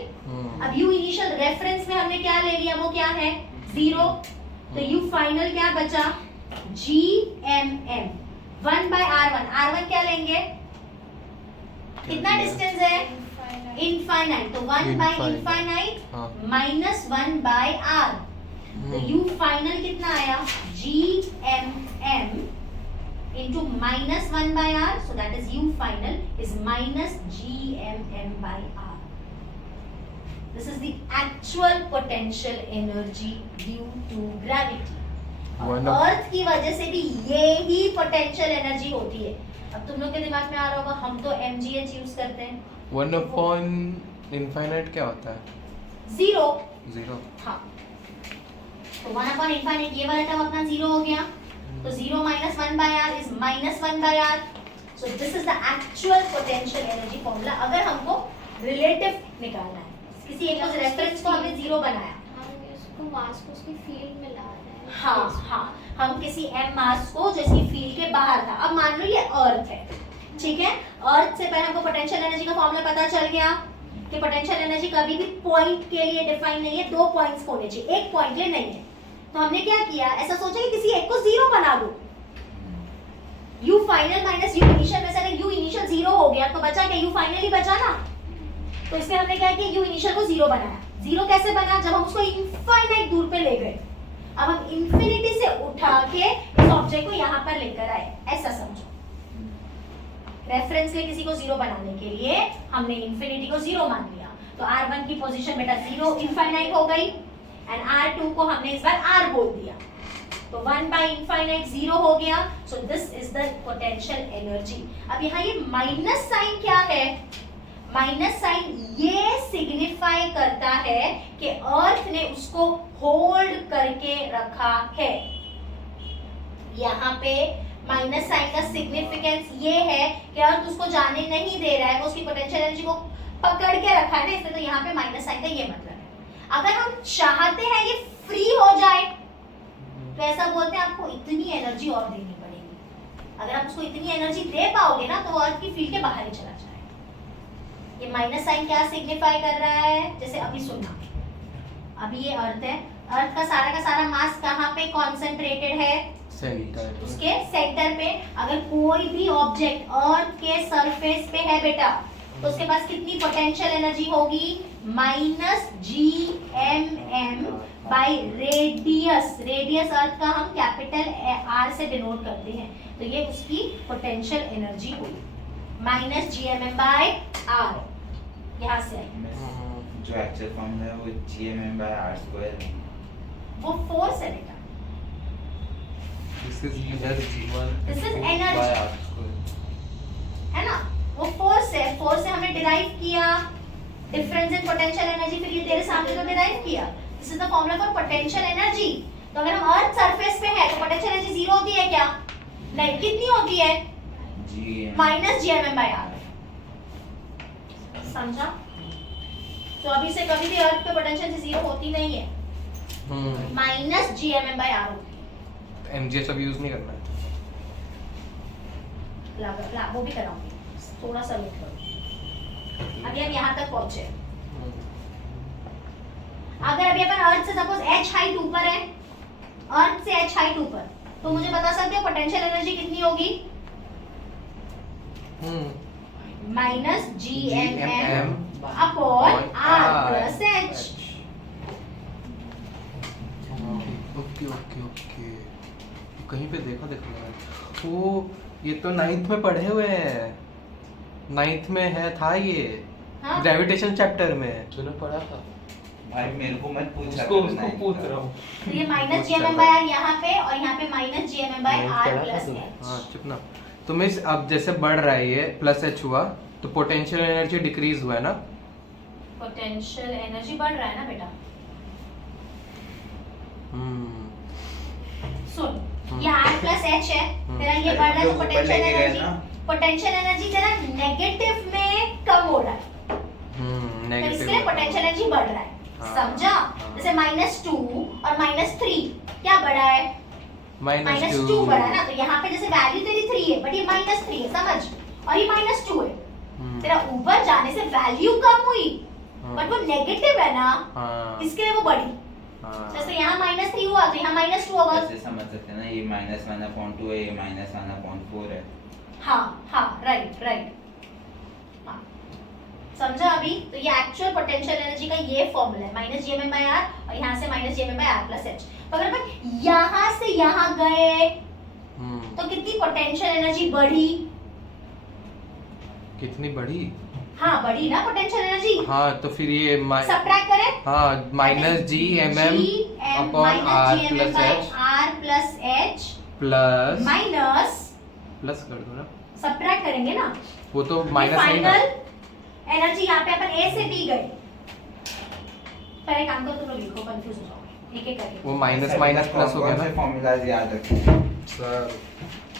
अब u इनिशियल रेफरेंस में हमने क्या ले लिया, वो क्या है 0, तो u फाइनल क्या बचा GMM 1 by r1। r1 क्या लेंगे, कितना डिस्टेंस है इनफाइनाइट, तो 1 by infinite minus 1 by r, तो u फाइनल कितना आया GMM into minus 1 by r, so that is u final is minus GMM by r. This is the actual potential energy due to gravity. अर्थ की वजह से भी ये ही potential energy होती है। अब तुम लोग के दिमाग में आ रहा होगा हम तो mgh यूज करते हैं। 1 upon infinite क्या होता है? 0 0 हाँ, तो 1/∞ ये वाला टर्म अपना 0 हो गया, तो 0 - 1/r is -1/r. So this is the actual potential energy formula अगर हमको रिलेटिव निकालना है. किसी एक रेफरेंस को हमने 0 बनाया. हम इसको मास को उसकी फील्ड में ला रहे हैं. हाँ, हम किसी m मास को जो इसकी फील्ड के बाहर था, अब मान लो ये अर्थ है, ठीक है. अर्थ से पहले हमको पोटेंशियल एनर्जी का फॉर्मूला पता चल गया कि पोटेंशियल एनर्जी कभी भी पॉइंट के लिए डिफाइन नहीं है, 2 पॉइंट्स होने चाहिए, एक पॉइंट लिए नहीं है. तो हमने क्या किया, ऐसा सोचा कि किसी एक को 0 बना दो. u final minus u initial में से अगर u इनिशियल 0 हो गया तो बचा क्या, u फाइनल ही बचा ना. तो इसमें हमने क्या किया, u इनिशियल को 0 बनाया. 0 कैसे बना, जब हम उसको इनफाइनाइट दूर पे ले गए. अब हम इंफिनिटी से उठा के इस ऑब्जेक्ट को यहाँ पर लेकर आए, ऐसा समझो. रेफरेंस के किसी को 0 बनाने के लिए हमने इंफिनिटी को 0 मान लिया, तो r1 की पोजीशन बेटा 0 इनफाइनाइट हो गई, एंड r2 को हमने इस बार r बोल दिया, तो 1/∞ 0 हो गया. So this is the potential energy. अब यहाँ ये माइनस साइन क्या है, माइनस साइन ये सिग्निफाई करता है कि अर्थ ने उसको होल्ड करके रखा है. यहाँ पे माइनस साइन का सिग्निफिकेंस ये है कि अर्थ उसको जाने नहीं दे रहा है, वो उसकी पोटेंशियल एनर्जी को पकड़ के रखा है ना, इसलिए तो यहाँ पे माइनस साइन का ये मतलब है. अगर हम चाहते हैं ये फ्री हो जाए तो ऐसा बोलते हैं आपको इतनी एनर्जी और देनी पड़ेगी. अगर आप उसको इतनी एनर्जी दे पाओगे ना तो वो अर्थ की फील्ड के बाहर ही चला जाएगा. ये माइनस साइन क्या सिग्निफाई कर रहा है, जैसे अभी सुनना, अभी ये अर्थ है, अर्थ का सारा मास कहाँ पे कॉन्सेंट्रेटेड है, सेंटर, उसके सेंटर पे. अगर कोई भी ऑब्जेक्ट अर्थ के सरफेस पे है बेटा तो उसके पास कितनी पोटेंशियल एनर्जी होगी, -gmm बाय रेडियस. रेडियस अर्थ का हम कैपिटल R से डिनोट करते हैं, तो ये उसकी पोटेंशियल एनर्जी हुई -gmm बाय r. यहाँ से आई, जो एक्चुअल फॉर्मूला है वो gmm/r² है. वो फोर्स है बेटा, this is energy, This is energy. है ना, वो फोर्स है. फोर्स से हमने डिराइव किया डिफरेंस इन पोटेंशियल एनर्जी, फिर ये तेरे सामने तो डिराइव किया. This is the formula for potential energy. तो अगर हम अर्थ सरफेस पे है तो पोटेंशियल एनर्जी 0 होती है क्या, नहीं, कितनी होती है, -gmm/r. समझा. तो अभी से कभी भी अर्थ पे पोटेंशियल एनर्जी 0 होती नहीं है, -gmm/r होती है. एमजीएस अब यूज नहीं करना है. ला वो भी कराऊंगी, थोड़ा सा वेट करो. अभी हम यहाँ तक पहुंचे. अगर अभी अपन अर्थ से सपोज h हाइट ऊपर है, अर्थ से h हाइट ऊपर, तो मुझे बता सकते हो पोटेंशियल एनर्जी कितनी होगी, -gmm upon r + h. Okay. कहीं पे देखा वो ये तो 9th में पढ़े हुए हैं, 9th में है था ये, हाँ? ग्रेविटेशन चैप्टर में. तूने पढ़ा था भाई मेरे को मत पूछा, उसको पूछ रहा हूँ. तो ये -gmm/r यहाँ पे और यहाँ पे -gmm/r + h. हाँ चुप ना. तो मिस अब जैसे बढ़ रहा है ये +h हुआ तो पोटेंशियल एनर्जी डिक्रीज हुआ है ना. पोटेंशियल एनर्जी बढ़ रहा है ना बेटा. सुन, ये r + h है, तेरा ये बढ़ रहा है, तो पोटेंशियल एनर्जी तेरा नेगेटिव में कम हो रहा है, तो इसके लिए पोटेंशियल एनर्जी बढ़ रहा है. हाँ, समझा. जैसे -2 और -3 क्या बढ़ा है, -2 बढ़ा है ना. तो यहाँ पे जैसे वैल्यू तेरी 3 है बट ये -3 है, समझ, और ये -2 है. तेरा ऊपर जाने से वैल्यू कम हुई बट वो नेगेटिव है ना, इसके लिए वो बढ़ी. जैसे यहाँ -3 हुआ तो यहाँ -2 होगा. ऐसे समझ सकते हैं ना, ये -1/2 है, ये -1/4 है. हाँ, राइट. हाँ, समझा अभी. तो ये एक्चुअल पोटेंशियल एनर्जी का ये फॉर्मूला है, -gmm/r और यहाँ से -gmm/r + h. तो अगर अपन यहाँ से यहाँ गए तो कितनी पोटेंशियल एनर्जी बढ़ी, कितनी बढ़ी, हाँ बढ़ी ना पोटेंशियल एनर्जी. हाँ तो फिर ये सबट्रैक्ट करें, हाँ -gmm upon r + h plus कर दो ना, सबट्रैक्ट करेंगे ना, वो तो माइनस नहीं ना. फाइनल एनर्जी यहाँ पे अपन a से b गए, पहले काम करो, तुम लोग लिखो, कंफ्यूज हो जाओगे एक एक करके। वो माइनस माइनस प्लस हो गया ना फॉर्मूलाज याद रखे सर।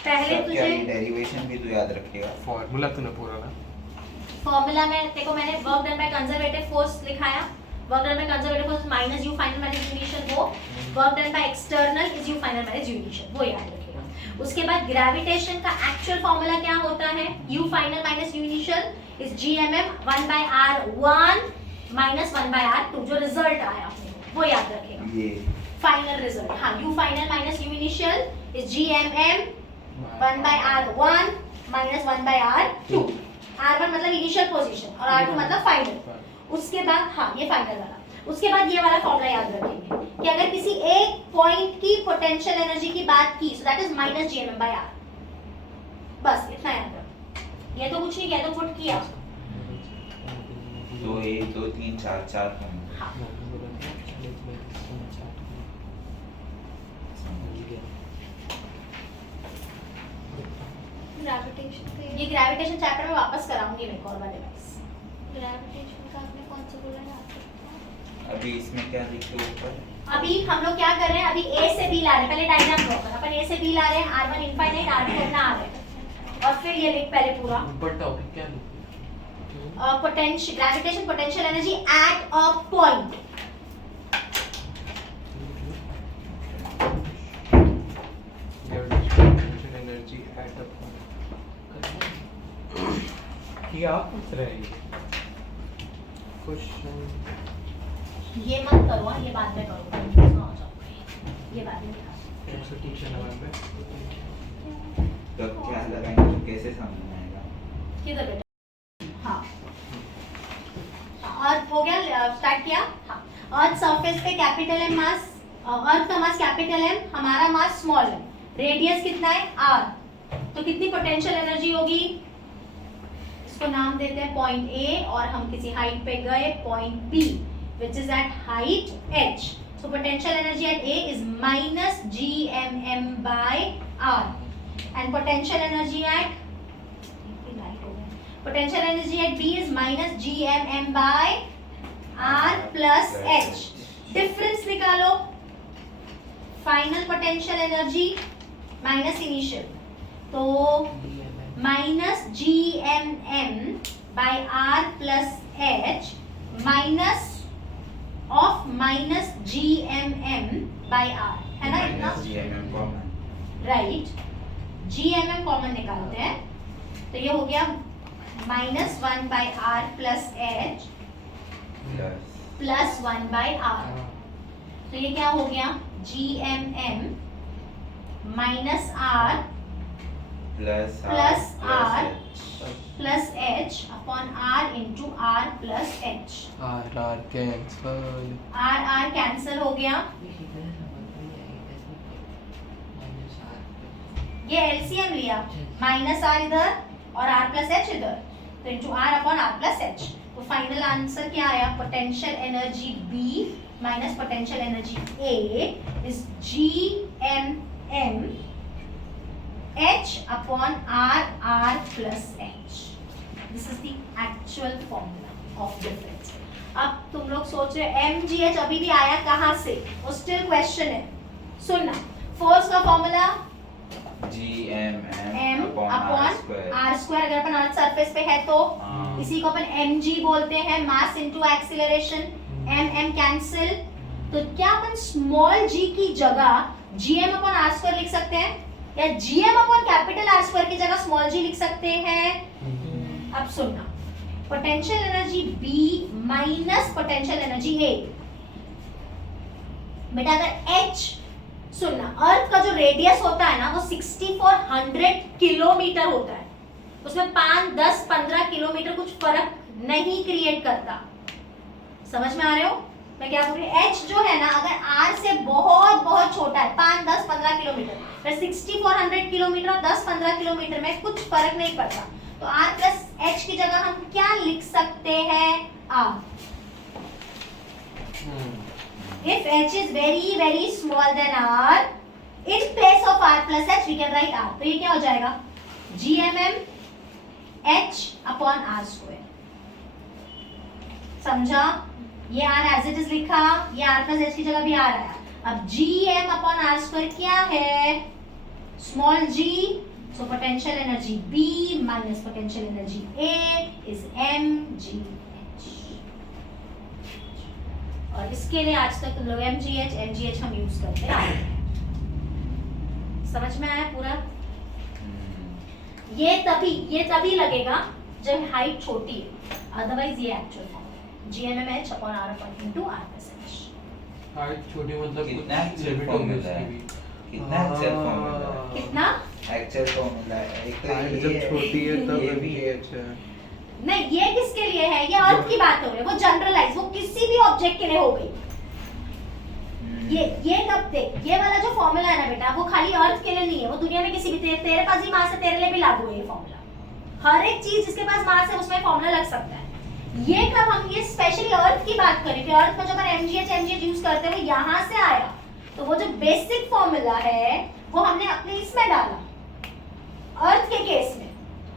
पहले सब क्या तुझे डेरिवेशन भी तू याद रखेगा। फॉर्मूला तूने पूरा ना फॉर्मूला में देखो, मैंने work done by conservative force लिखाया। Work done by conservative force minus U final minus U initial, वो work done by external is U final minus U initial, वो याद रखिएगा। उसके बाद ग्रेविटेशन का एक्चुअल फॉर्मूला क्या होता है, you final minus U initial is GMM 1/r1 minus 1/r2, जो रिजल्ट आया अपने को, वो याद रखेगा। ये फाइनल रिजल्ट, हाँ, you final minus U initial is GMM 1/r1 minus 1/r2। r1 मतलब इनिशियल पोजीशन और r2 मतलब फाइनल। उसके बाद हाँ, ये फाइनल वाला। उसके बाद ये वाला फॉर्मूला याद रखेंगे कि अगर किसी एक पॉइंट की पोटेंशियल एनर्जी की बात की, so that is minus GMM/r। बस इतना याद रखो। ये तो कुछ नहीं किया, तो पुट किया। 2 1 2 3 4 4 हाँ, ग्रेविटेशन का ये ग्रेविटेशन चैप्टर में वापस कराऊंगी मैं, और वाले वाइज। ग्रेविटेशन का आपने कौन सा बोला है? अभी इसमें क्या लिखे ऊपर? अभी हम लोग क्या कर रहे हैं, अभी A से B ला रहे हैं। पहले डायग्राम ड्रॉ कर, अपन A से B ला रहे हैं, R1 इनफाइनाइट, R2 अपना आ रहा है, और फिर ये लिख पहले पूरा ऊपर टॉपिक क्या लिखे? Potential gravitation potential energy at a point. Energy at a ये आप पूछ रहे हैं क्वेश्चन। ये मत करो, हाँ, ये बाद में करो, कंफ्यूज ना हो जाओ, ये बाद में दिखा। टीचर नंबर पे तो क्या लगाएंगे तो कैसे समझ में आएगा? किधर बेटा? हाँ, अर्थ हो गया, स्टार्ट किया। हाँ, अर्थ सरफेस पे कैपिटल एम मास, अर्थ का मास कैपिटल एम, हमारा मास स्मॉल है, रेडियस कितना है r, तो कितनी पोटेंशियल एनर्जी होगी? इसको नाम देते हैं पॉइंट A, और हम किसी हाइट पे गए point B which is at height h. So potential energy at A is minus GMM by r, and potential energy at B is minus GMM by r plus h. Difference निकालो, final potential energy minus initial, तो minus GMM by r plus h minus of minus GMM by r, है ना इतना? GMM common. Right, GMM common निकालते हैं, तो ये हो गया minus 1/r plus h plus 1/r, तो ये क्या हो गया? GMM minus r plus r plus h upon r into r plus h। R cancel. r cancel हो गया, ये LCM लिया, माइनस r इधर और r प्लस h इधर, तो into r upon r plus h। तो फाइनल आंसर क्या आया? Potential energy B minus potential energy A is GMM h upon r plus h. This is the actual formula of difference. अब तुम लोग सोच रहे mgh अभी भी आया कहाँ से? वो स्टिल क्वेश्चन है, सुनना। फोर्स का formula GMM upon r square। r square, अगर अपन अर्थ सरफेस पे है तो इसी को अपन mg बोलते हैं, mass into acceleration, m cancel, तो क्या अपन स्मॉल g की जगह gm अपॉन r स्क्वायर लिख सकते हैं, या gm upon capital R square की जगह स्मॉल g लिख सकते हैं? अब सुनना, potential energy B minus potential energy A, बेटा अगर h, सुनना, अर्थ का जो रेडियस होता है ना वो 6400 किलोमीटर होता है, उसमें 5, 10, 15 किलोमीटर कुछ फर्क नहीं क्रिएट करता। समझ में आ रहे हो मैं क्या बोल रही हूँ? h जो है ना, अगर r से बहुत बहुत छोटा है, 5, 10, 15 किलोमीटर, फिर 6400 किलोमीटर और 10-15 किलोमीटर में कुछ फर्क नहीं पड़ता, तो r प्लस h की जगह हम क्या लिख सकते हैं? r. If h is very very small than r, in place of r plus h we can write r. तो ये क्या हो जाएगा? GMM h upon r square. समझा? ये r एज इट इज लिखा, ये r प्लस h की जगह भी r आया। अब gm अपॉन r स्क्वायर क्या है? Small g, so potential energy B minus potential energy A is mgh। और इसके लिए आज तक लोग mgh हम यूज करते आए हैं। समझ में आया पूरा? ये तभी लगेगा जब हाइट छोटी है, अदरवाइज ये एक्चुअल फॉर्म है gmmh upon r upon into r plus h। Height छोटी मतलब कितना कुछ actual लिमिट होगी formula है? उसकी भी। कितना एक्चुअल फॉर्मूला है? कितना? एक्चुअल फॉर्मूला है एक तो हाइट ये जब है, छोटी है तब ये भी है। mgh है। नहीं, ये किसके लिए है? ये अर्थ की बात हो रही है, वो जनरलाइज, वो किसी भी ऑब्जेक्ट के लिए हो गई। ये कब देख, ये वाला जो फॉर्मूला है ना बेटा, वो खाली अर्थ के लिए नहीं है, वो दुनिया में किसी भी तेरे पास ही मास है, तेरे लिए भी लागू है ये फॉर्मूला। हर एक चीज जिसके पास मास है उसमें फॉर्मूला लग सकता है। ये कब हम ये स्पेशली अर्थ की बात करें कि अर्थ में जब हम mgh यूज करते हैं वो यहाँ से आया, तो वो जो बेसिक फॉर्मूला है वो हमने अपने इसमें डाला अर्थ के केस में,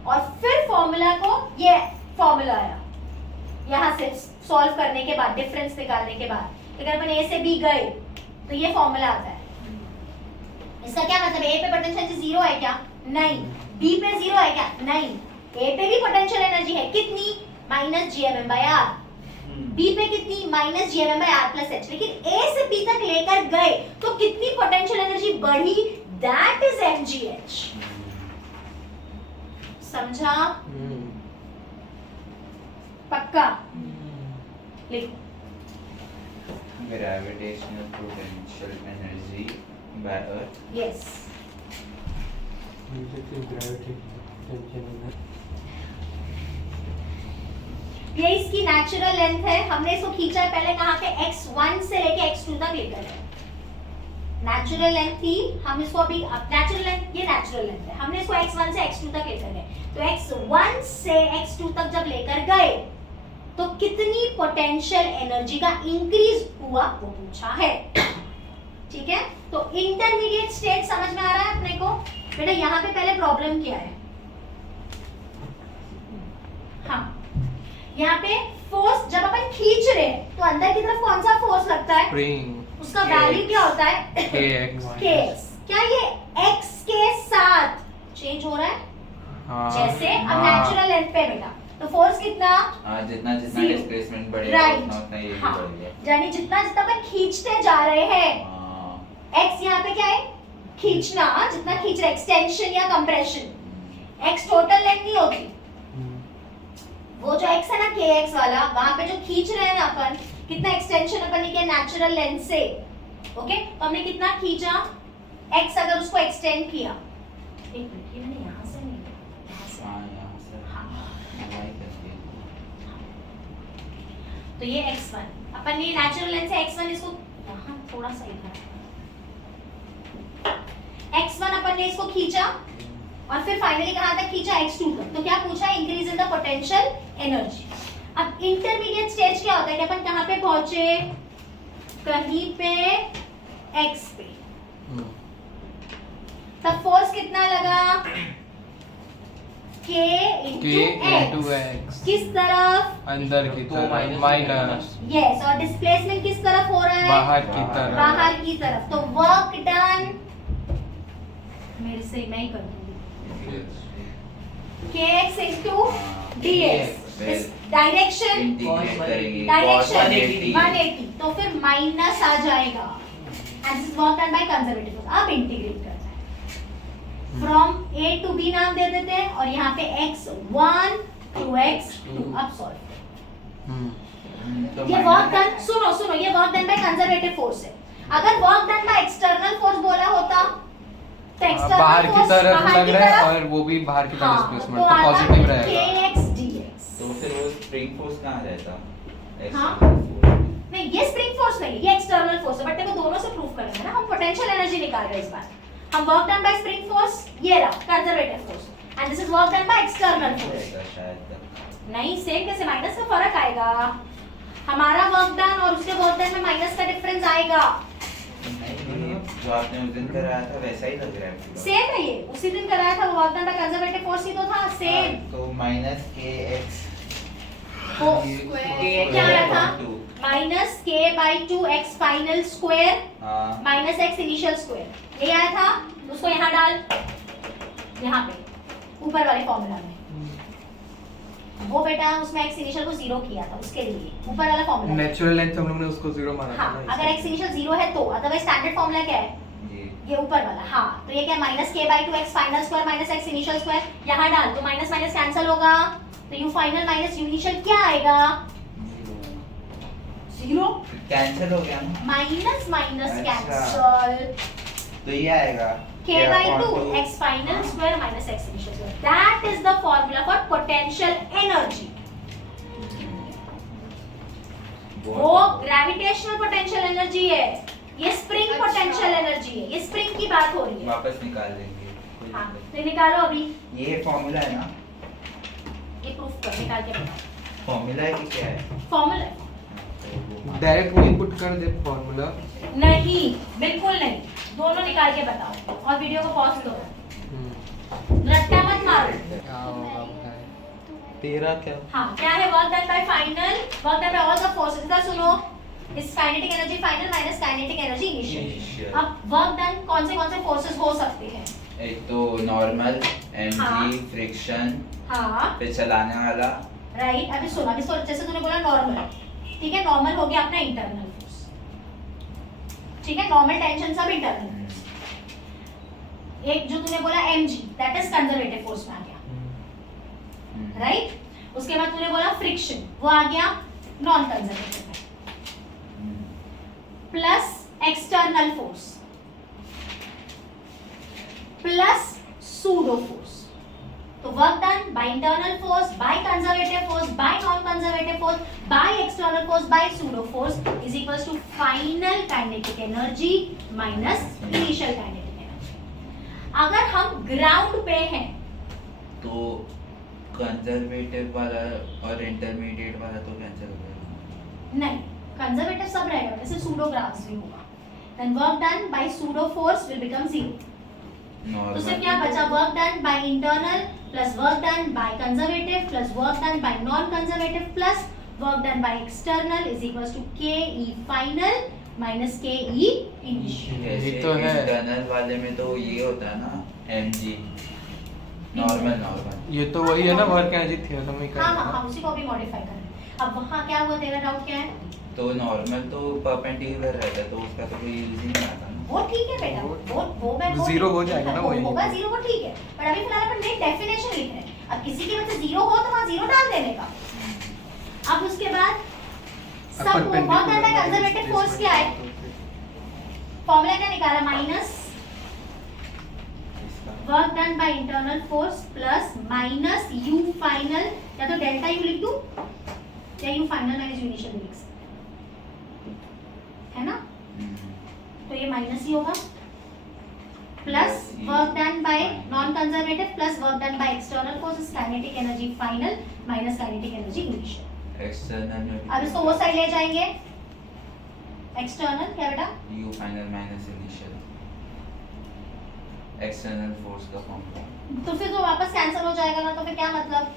और फिर फॉर्मूला को ये फॉर्मूला आया यहाँ से सॉल्व करने के बाद, डिफरेंस निकालने के बाद। अगर अपन a से b गए तो ये फॉर्मूला आता है। इसका क्या मतलब है? a पे पोटेंशियल 0 है क्या? नहीं। b पे 0 है क्या? नहीं। a पे भी पोटेंशियल एनर्जी है, कितनी? Minus gmm/r। b पे कितनी? Minus gmm/r plus h। लेकिन a से b तक लेकर गए तो कितनी पोटेंशियल एनर्जी बढ़ी? That is mgh। समझा? पक्का? लिखो। Gravitational potential energy by Earth. Yes. ये इसकी नेचुरल लेंथ है, हमने इसको खींचा है पहले कहाँ पे? x1 से लेके x2 तक लेकर है। नेचुरल लेंथ थी, हम इसको अभी नेचुरल लेंथ, ये नेचुरल लेंथ है, हमने इसको x1 से x2 तक लेकर गए। तो x1 से x2 तक जब लेकर गए तो कितनी पोटेंशियल एनर्जी का इंक्रीज हुआ वो पूछा है। ठीक है, तो इंटरमीडिएट स्टेट समझ में आ रहा है अपने को? बेटा यहाँ पे पहले प्रॉब्लम क्या है? हाँ, यहाँ पे फोर्स जब अपन खींच रहे हैं तो अंदर की तरफ कौन सा फोर्स लगता है? स्प्रिंग। उसका वैल्यू क्या होता है? kx। क्या ये x के साथ चेंज हो रहा है? हाँ। जैसे अब नेचुरल लेंथ पे बेटा, तो फोर्स कितना? जितना Zero। डिस्प्लेसमेंट बढ़ेगा Right। उतना उतना ये भी हाँ। बढ़ेगा। यानी जितना अपन खींचते जा रहे हैं, x यहाँ पे क्या है? खींचना, जितना खींच रहे, एक्सटेंशन या कंप्रेशन। x टोटल लेंथ नहीं होती, वो जो x है ना kx वाला, वहां पे जो खींच रहे हैं ना अपन, कितना एक्सटेंशन अपन ने किया नेचुरल लेंथ से। ओके, तो हमने कितना खींचा? x अगर उसको एक्सटेंड किया, एक मिनट, ये मैंने यहाँ से नहीं, यहाँ से, यहाँ से हाँ। मलाई करके। तो ये x1 अपन ने नेचुरल लेंथ से x1 इसको यहाँ थोड़ा सा इधर, x1 अपन ने इसको खींचा और फिर फाइनली कहां तक खींचा? x2 तक। तो क्या पूछा? Increase in the potential energy. अब इंटरमीडिएट स्टेज क्या होता है कि अपन कहां पे पहुंचे? कहीं पे x पे। तब फोर्स कितना लगा? k into x। किस तरफ? अंदर की तो तरफ, माइनस माइनस। यस। और डिस्प्लेसमेंट किस तरफ हो रहा है? बाहर की तरफ। बाहर की तरफ। तो वर्क डन मेरे से मैं ही कर दूंगी, kx into dx। Yes। Direction integrate करेंगे डायरेक्शन 180। 180, तो फिर माइनस आ जाएगा। And this is work done by conservative force. अब इंटीग्रेट करना है, फ्रॉम a टू b नाम दे देते हैं, और यहाँ पे x1 to x2। अब सॉल्व। तो ये वर्क डन, सुनो सुनो, ये work done by conservative force है। अगर work done by external force बोला होता तो एक्सटर्नल बाहर की फोर्स तरफ बाहर लग की रहा है तरफ, और वो भी बाहर की तरफ हाँ, डिस्प्लेसमेंट तो तो आता पॉजिटिव रहेगा। kx dx। तो फिर वो स्प्रिंग फोर्स कहाँ रहता? हाँ। External force। नहीं, ये स्प्रिंग फोर्स नहीं, ये एक्सटर्नल फोर्स है, बट देखो दोनों से प्रूव करेंगे ना, हम पोटेंशियल एनर्जी निकाल रहे हैं इस बार। हम work done bye spring force, ये रहा conservative force, and this is work done by external force. रहेगा शायद। नहीं, सेम कैसे? माइनस का फर्क आएगा। हमारा वर्क डन और उसके वर्क डन में माइनस का डिफरेंस आएगा। नहीं, जो आपने उस दिन कराया था वैसा ही लग रहा है पूरा। सेम है, ये उसी दिन कराया था, work done by conservative force ही तो था, सेम। तो माइनस kx वो K क्या आया था? 2 माइनस के बाई 2 एक्स फाइनल स्क्वायर हाँ माइनस एक्स इनिशियल स्क्वायर, ये आया था। उसको यहाँ डाल, यहाँ पे ऊपर वाले फॉर्मूला में वो बेटा उसमें एक्स इनिशियल को 0 किया था, उसके लिए ऊपर वाला फॉर्मूला। नेचुरल लेंथ हम लोग ने उसको 0 माना था हाँ, ना, अगर एक्स इनिशियल 0 है तो, अदरवाइज स्टैंडर्ड फॉर्मूला क्या है? जी ये ऊपर वाला। हाँ, तो ये क्या है? माइनस के by 2 x final square minus x initial square, यहाँ डाल तो माइनस माइनस कैंसिल होगा, तो you final minus U initial क्या आएगा? 0। कैंसिल हो गया ना, माइनस माइनस अच्छा। कैंसिल, तो ये आएगा k by 2 x final square minus x initial square. That is the formula for potential energy. वो ग्रेविटेशनल पोटेंशियल एनर्जी है, ये स्प्रिंग अच्छा। पोटेंशियल एनर्जी है, ये स्प्रिंग की बात हो रही है। वापस निकाल देंगे कोई हाँ, दिक्कत तो निकालो अभी, नहीं। ये फॉर्मूला है ना, ये प्रूफ कर, निकाल के बताओ। फॉर्मूला है कि क्या है? फॉर्मूला डायरेक्ट वही पुट कर दे फॉर्मूला। नहीं, बिल्कुल नहीं, दोनों निकाल के बताओ और वीडियो को पॉज करो, रट्टा मत मारो। क्या होगा भाई? तेरा क्या? हाँ, क्या है? Work done bye final, work done by all the forces. का सुनो, इस kinetic energy final minus kinetic energy initial. Initial। अब वर्क डन कौन से फोर्सेस हो सकते हैं? एक तो नॉर्मल हाँ। mg फ्रिक्शन हाँ, पे चलाने वाला, राइट। अभी सुन, अभी जैसे तूने बोला नॉर्मल, ठीक है, नॉर्मल हो गया अपना इंटरनल फोर्स, ठीक है, नॉर्मल टेंशन सब इंटरनल फोर्स। एक जो तूने बोला mg, that is conservative force में आ गया, राइट। उसके बाद तूने बोला फ्रिक्शन, वो आ गया नॉन कंजर्वेटिव में, plus external force plus pseudo force. तो work done by internal force by conservative force by non conservative force by external force by pseudo force is equals to final kinetic energy minus initial kinetic energy. अगर हम ground पे हैं तो conservative वाला और intermediate वाला तो cancel हो जाएगा। नहीं, कंजर्वेटिव सब रहेगा, वैसे सूडो ग्राफ्स भी होगा। Then work done by pseudo force will become 0। तो सिर्फ क्या बचा? Work done by internal plus work done by conservative plus work done by non conservative plus work done by external is equals to K E final minus के ई initial. ऐसे तो है। Internal वाले में तो ये होता है ना mg नॉर्मल। ये तो वही है ना, वर्क एनर्जी थ्योरम में हाँ हाँ हाँ, उसी को भी मॉडिफाई करना है। अब वहाँ क्या हुआ, तेरा डाउट क्या है? तो नॉर्मल तो परपेंडिकुलर रहता है, तो उसका तो कोई यूज ही नहीं आता ना। वो ठीक है बेटा, वो मैं बोल Zero रही हूँ, हो जाएगा ना वो वही। होगा 0 वो ठीक है, पर अभी फिलहाल अपन नेट डेफिनेशन लिख रहे हैं। अब किसी की वजह से 0 हो तो वहाँ 0 डाल देने का। अब उसके बाद सब work done by conservative force क्या है? फॉर्मूला क्या निकाला? Minus work done by internal force plus minus U final, या तो डेल्टा यू लिख दूं या you final minus U initial लिख सकते, है ना? तो ये माइनस ही होगा, plus work done by non conservative plus work done by external force kinetic energy final minus kinetic energy initial. External में अब इसको वो साइड ले जाएंगे, एक्सटर्नल क्या बेटा? u final minus initial external force का फॉर्मूला। तो फिर तो वापस कैंसिल हो जाएगा ना, तो फिर क्या मतलब?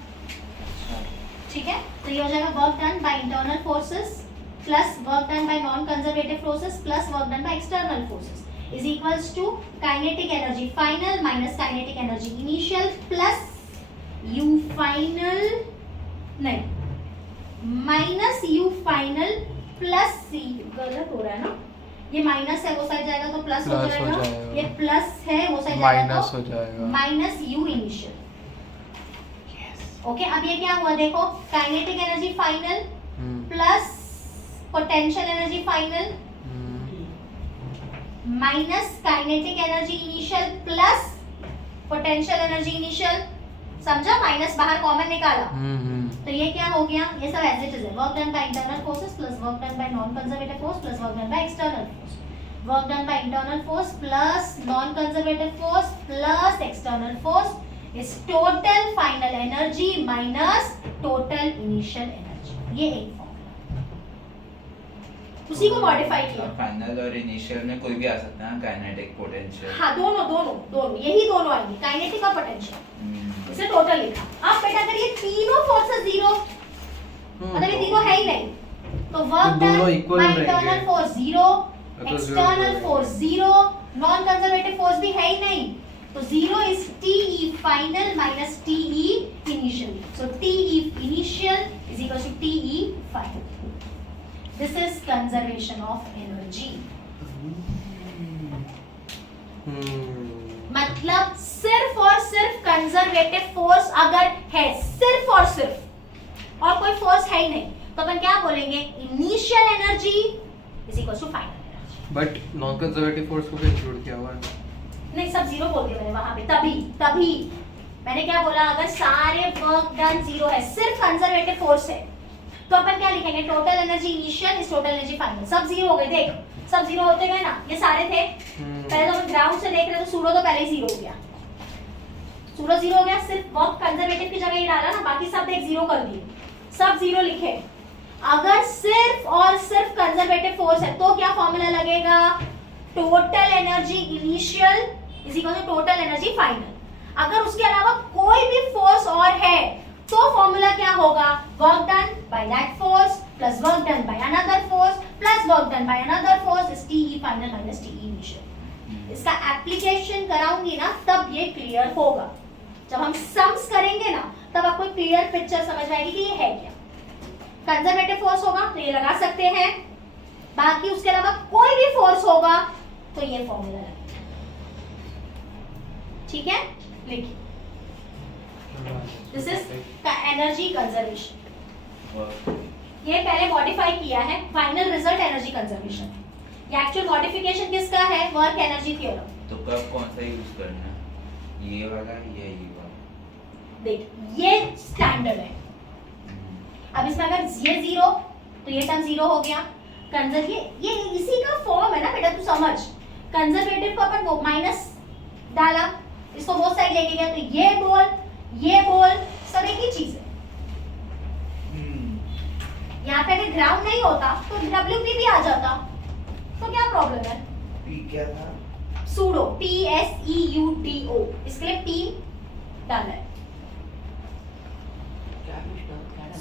ठीक है, तो ये हो जाएगा work done by internal forces plus work done by non conservative forces plus work done by external forces is equals to kinetic energy final minus kinetic energy initial plus U final, नहीं माइनस U final plus C, गलत हो रहा है ना, ये minus है वो साइड जाएगा तो प्लस हो जाएगा, ये प्लस है वो साइड जाएगा माइनस तो हो जाएगा। Minus U initial. ओके, अब ये क्या हुआ देखो, kinetic energy final plus potential energy final minus kinetic energy initial plus potential energy initial. समझा? माइनस बाहर कॉमन निकाला, तो ये क्या हो गया? ये सब एज इट इज है। Work done by internal forces plus work done by non conservative force plus work done by external force, work done by internal force plus non conservative force plus external force is total final energy minus total initial energy। ये एक formula, उसी को modify किया। Final और initial में कोई भी आ सकता है ना, काइनेटिक पोटेंशियल। हाँ, दोनों दोनों दोनों यही दोनों आएंगे, काइनेटिक और पोटेंशियल। इसे टोटल लिखा। अब बेटा अगर ये तीनों फोर्सेस 0, मतलब ये तीनों है ही नहीं, तो वर्क तो दोनों डन equal बाय रहेंगे। इंटरनल फोर्स 0, तो zero एक्सटर्नल रहेगा। फोर्स 0, नॉन कंजर्वेटिव फोर्स भी है ही नहीं, तो 0 is TE final minus TE initial, so TE initial is equal to TE final. This is conservation of energy. मतलब सिर्फ और सिर्फ कंजर्वेटिव फोर्स अगर है, सिर्फ और सिर्फ, और कोई फोर्स है ही नहीं, तो अपन क्या बोलेंगे, initial energy is equal to final energy. But non conservative force को भी इंक्लूड किया हुआ है. नहीं, सब जीरो बोल दिया मैंने वहां पे, तभी मैंने क्या बोला, अगर सारे वर्क डन जीरो है, सिर्फ कंजर्वेटिव फोर्स है, तो अपन क्या लिखेंगे, total energy initial is total energy final. सब जीरो हो गए, देख सब जीरो होते गए ना, ये सारे थे. पहले तो अपन ग्राउंड से देख रहे तो सूडो तो पहले ही जीरो हो गया, सूडो जीरो हो गया, सिर्फ वर्क कंजर्वेटिव की जगह ही डाला ना, बाकी सब देख जीरो कर दिए, सब जीरो लिखे. अगर सिर्फ और सिर्फ कंजर्वेटिव फोर्स है तो क्या फॉर्मूला लगेगा, total energy initial is equal to total energy final. अगर उसके अलावा कोई भी फोर्स और है तो फॉर्मूला क्या होगा, work done by that force plus work done by another force plus work done by another force is TE final minus TE initial. इसका एप्लीकेशन कराऊंगी ना तब ये क्लियर होगा. जब हम सम्स करेंगे ना तब आपको क्लियर पिक्चर समझ आएगी कि ये है क्या. कंजर्वेटिव फोर्स होगा तो ये लगा सकते हैं, बाकी उसके अलावा कोई भी फोर्स होगा तो ये फॉर्मूला लगेगा. ठीक है, लिखिए. This is energy conservation. ये पहले मॉडिफाई किया है, फाइनल रिजल्ट एनर्जी कंजर्वेशन. ये एक्चुअल मॉडिफिकेशन किसका है, वर्क एनर्जी थ्योरम. तो कब कौन सा यूज करना, ये वाला या ये वाला? देख ये स्टैंडर्ड है. अब इसमें अगर ये जीरो तो ये टर्म जीरो हो गया. कंजर ये इसी का फॉर्म है ना बेटा, तू समझ. कंजर्वेटिव को अपन वो माइनस डाला, इसको वो साइड लेके गया, तो ये बोल सब एक ही चीज है. यहाँ पे अगर ग्राउंड नहीं होता तो WP भी आ जाता, तो क्या प्रॉब्लम है. P क्या था? सूडो, PSEUDO, इसके लिए P डालना है.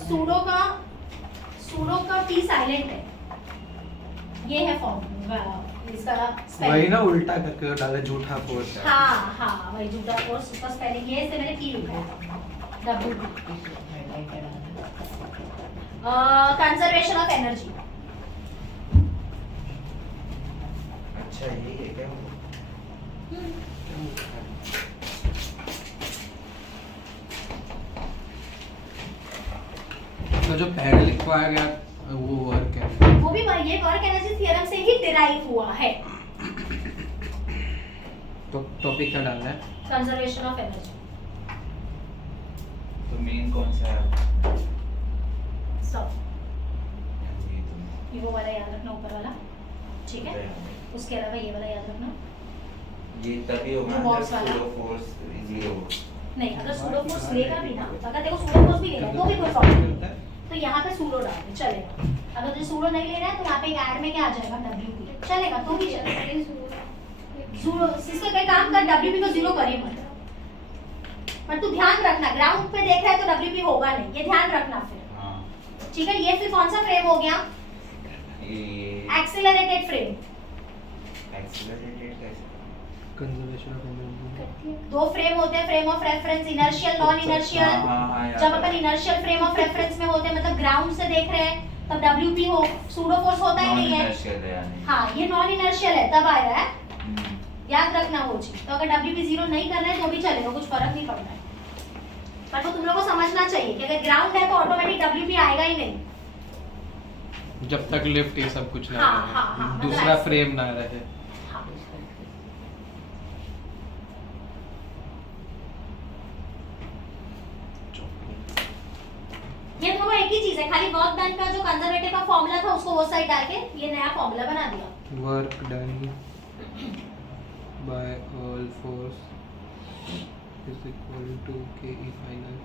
सूडो का T साइलेंट है. ये है फॉर्म इसका वही ना उल्टा करके डाला, झूठा फोर्स. हाँ वही झूठा फोर्स. उसका स्पेलिंग ये से मैंने P लिखा है, WP. Conservation of energy. अच्छा ये है क्या? तो जो पहले लिखवाया गया वो वर्क है, वो भी ये वर्क एनर्जी थ्योरम से ही डिराइव हुआ है. तो टॉपिक क्या डालना है, कंजर्वेशन ऑफ एनर्जी. तो मेन कौन सा है? सब ये तो ये वो वाला याद रखना, ऊपर वाला. ठीक है, उसके अलावा ये वाला याद रखना. ये तभी होगा जो box वाला? Pseudo force zero. नहीं, अगर सूडो फोर्स लेगा भी ना, अगर देखो सूडो फोर्स भी लेना है तो भी कोई प्रॉब्लम नहीं है, तो यहाँ पे सूडो डाल दे चलेगा. अगर तुझे सूडो नहीं लेना है तो यहाँ पे ऐड में क्या आ जाएगा, WP चलेगा, तो भी चलेगा. सूडो इसका कोई काम कर, WP को जीरो करे मत. पर तू ध्यान रखना, ग्राउंड पे देख रहा है तो WP होगा नहीं, ये ध्यान रखना फिर. हाँ ठीक है, ये फिर कौन सा फ्रेम हो गया, ये एक्सेलरेटेड फ्रेम. एक्सेलरेटेड कैसे? Conservation of energy. दो फ्रेम होते हैं, frame of reference, inertial non inertial. याद जब है। अपन इनर्शियल फ्रेम ऑफ रेफरेंस में होते हैं, मतलब ग्राउंड से देख रहे हैं, तब WP हो, सूडो फोर्स होता ही नहीं है. Non-inertial है यानी। हाँ, ये नॉन इनर्शियल है, तब आया है. हम्म, याद रखना वो चीज. तो अगर WP जीरो नहीं करना है तो भी चलेगा, कुछ फर्क नहीं पड़ता है. पर वो तुम लोगों को समझना चाहिए कि अगर ग्राउंड है तो ऑटोमेटिक WP आएगा ही नहीं. जब तक लिफ्ट ये सब कुछ ना हाँ, रहे, हाँ, हाँ, मतलब दूसरा ऐसे। फ्रेम ना रहे. हाँ. ये दोनों एक ही चीज है, खाली वर्क डन का जो कंजर्वेटिव का फॉर्मूला था उसको वो साइड डाल के ये नया फॉर्मूला बना दिया. Work done by all force is equal to KE final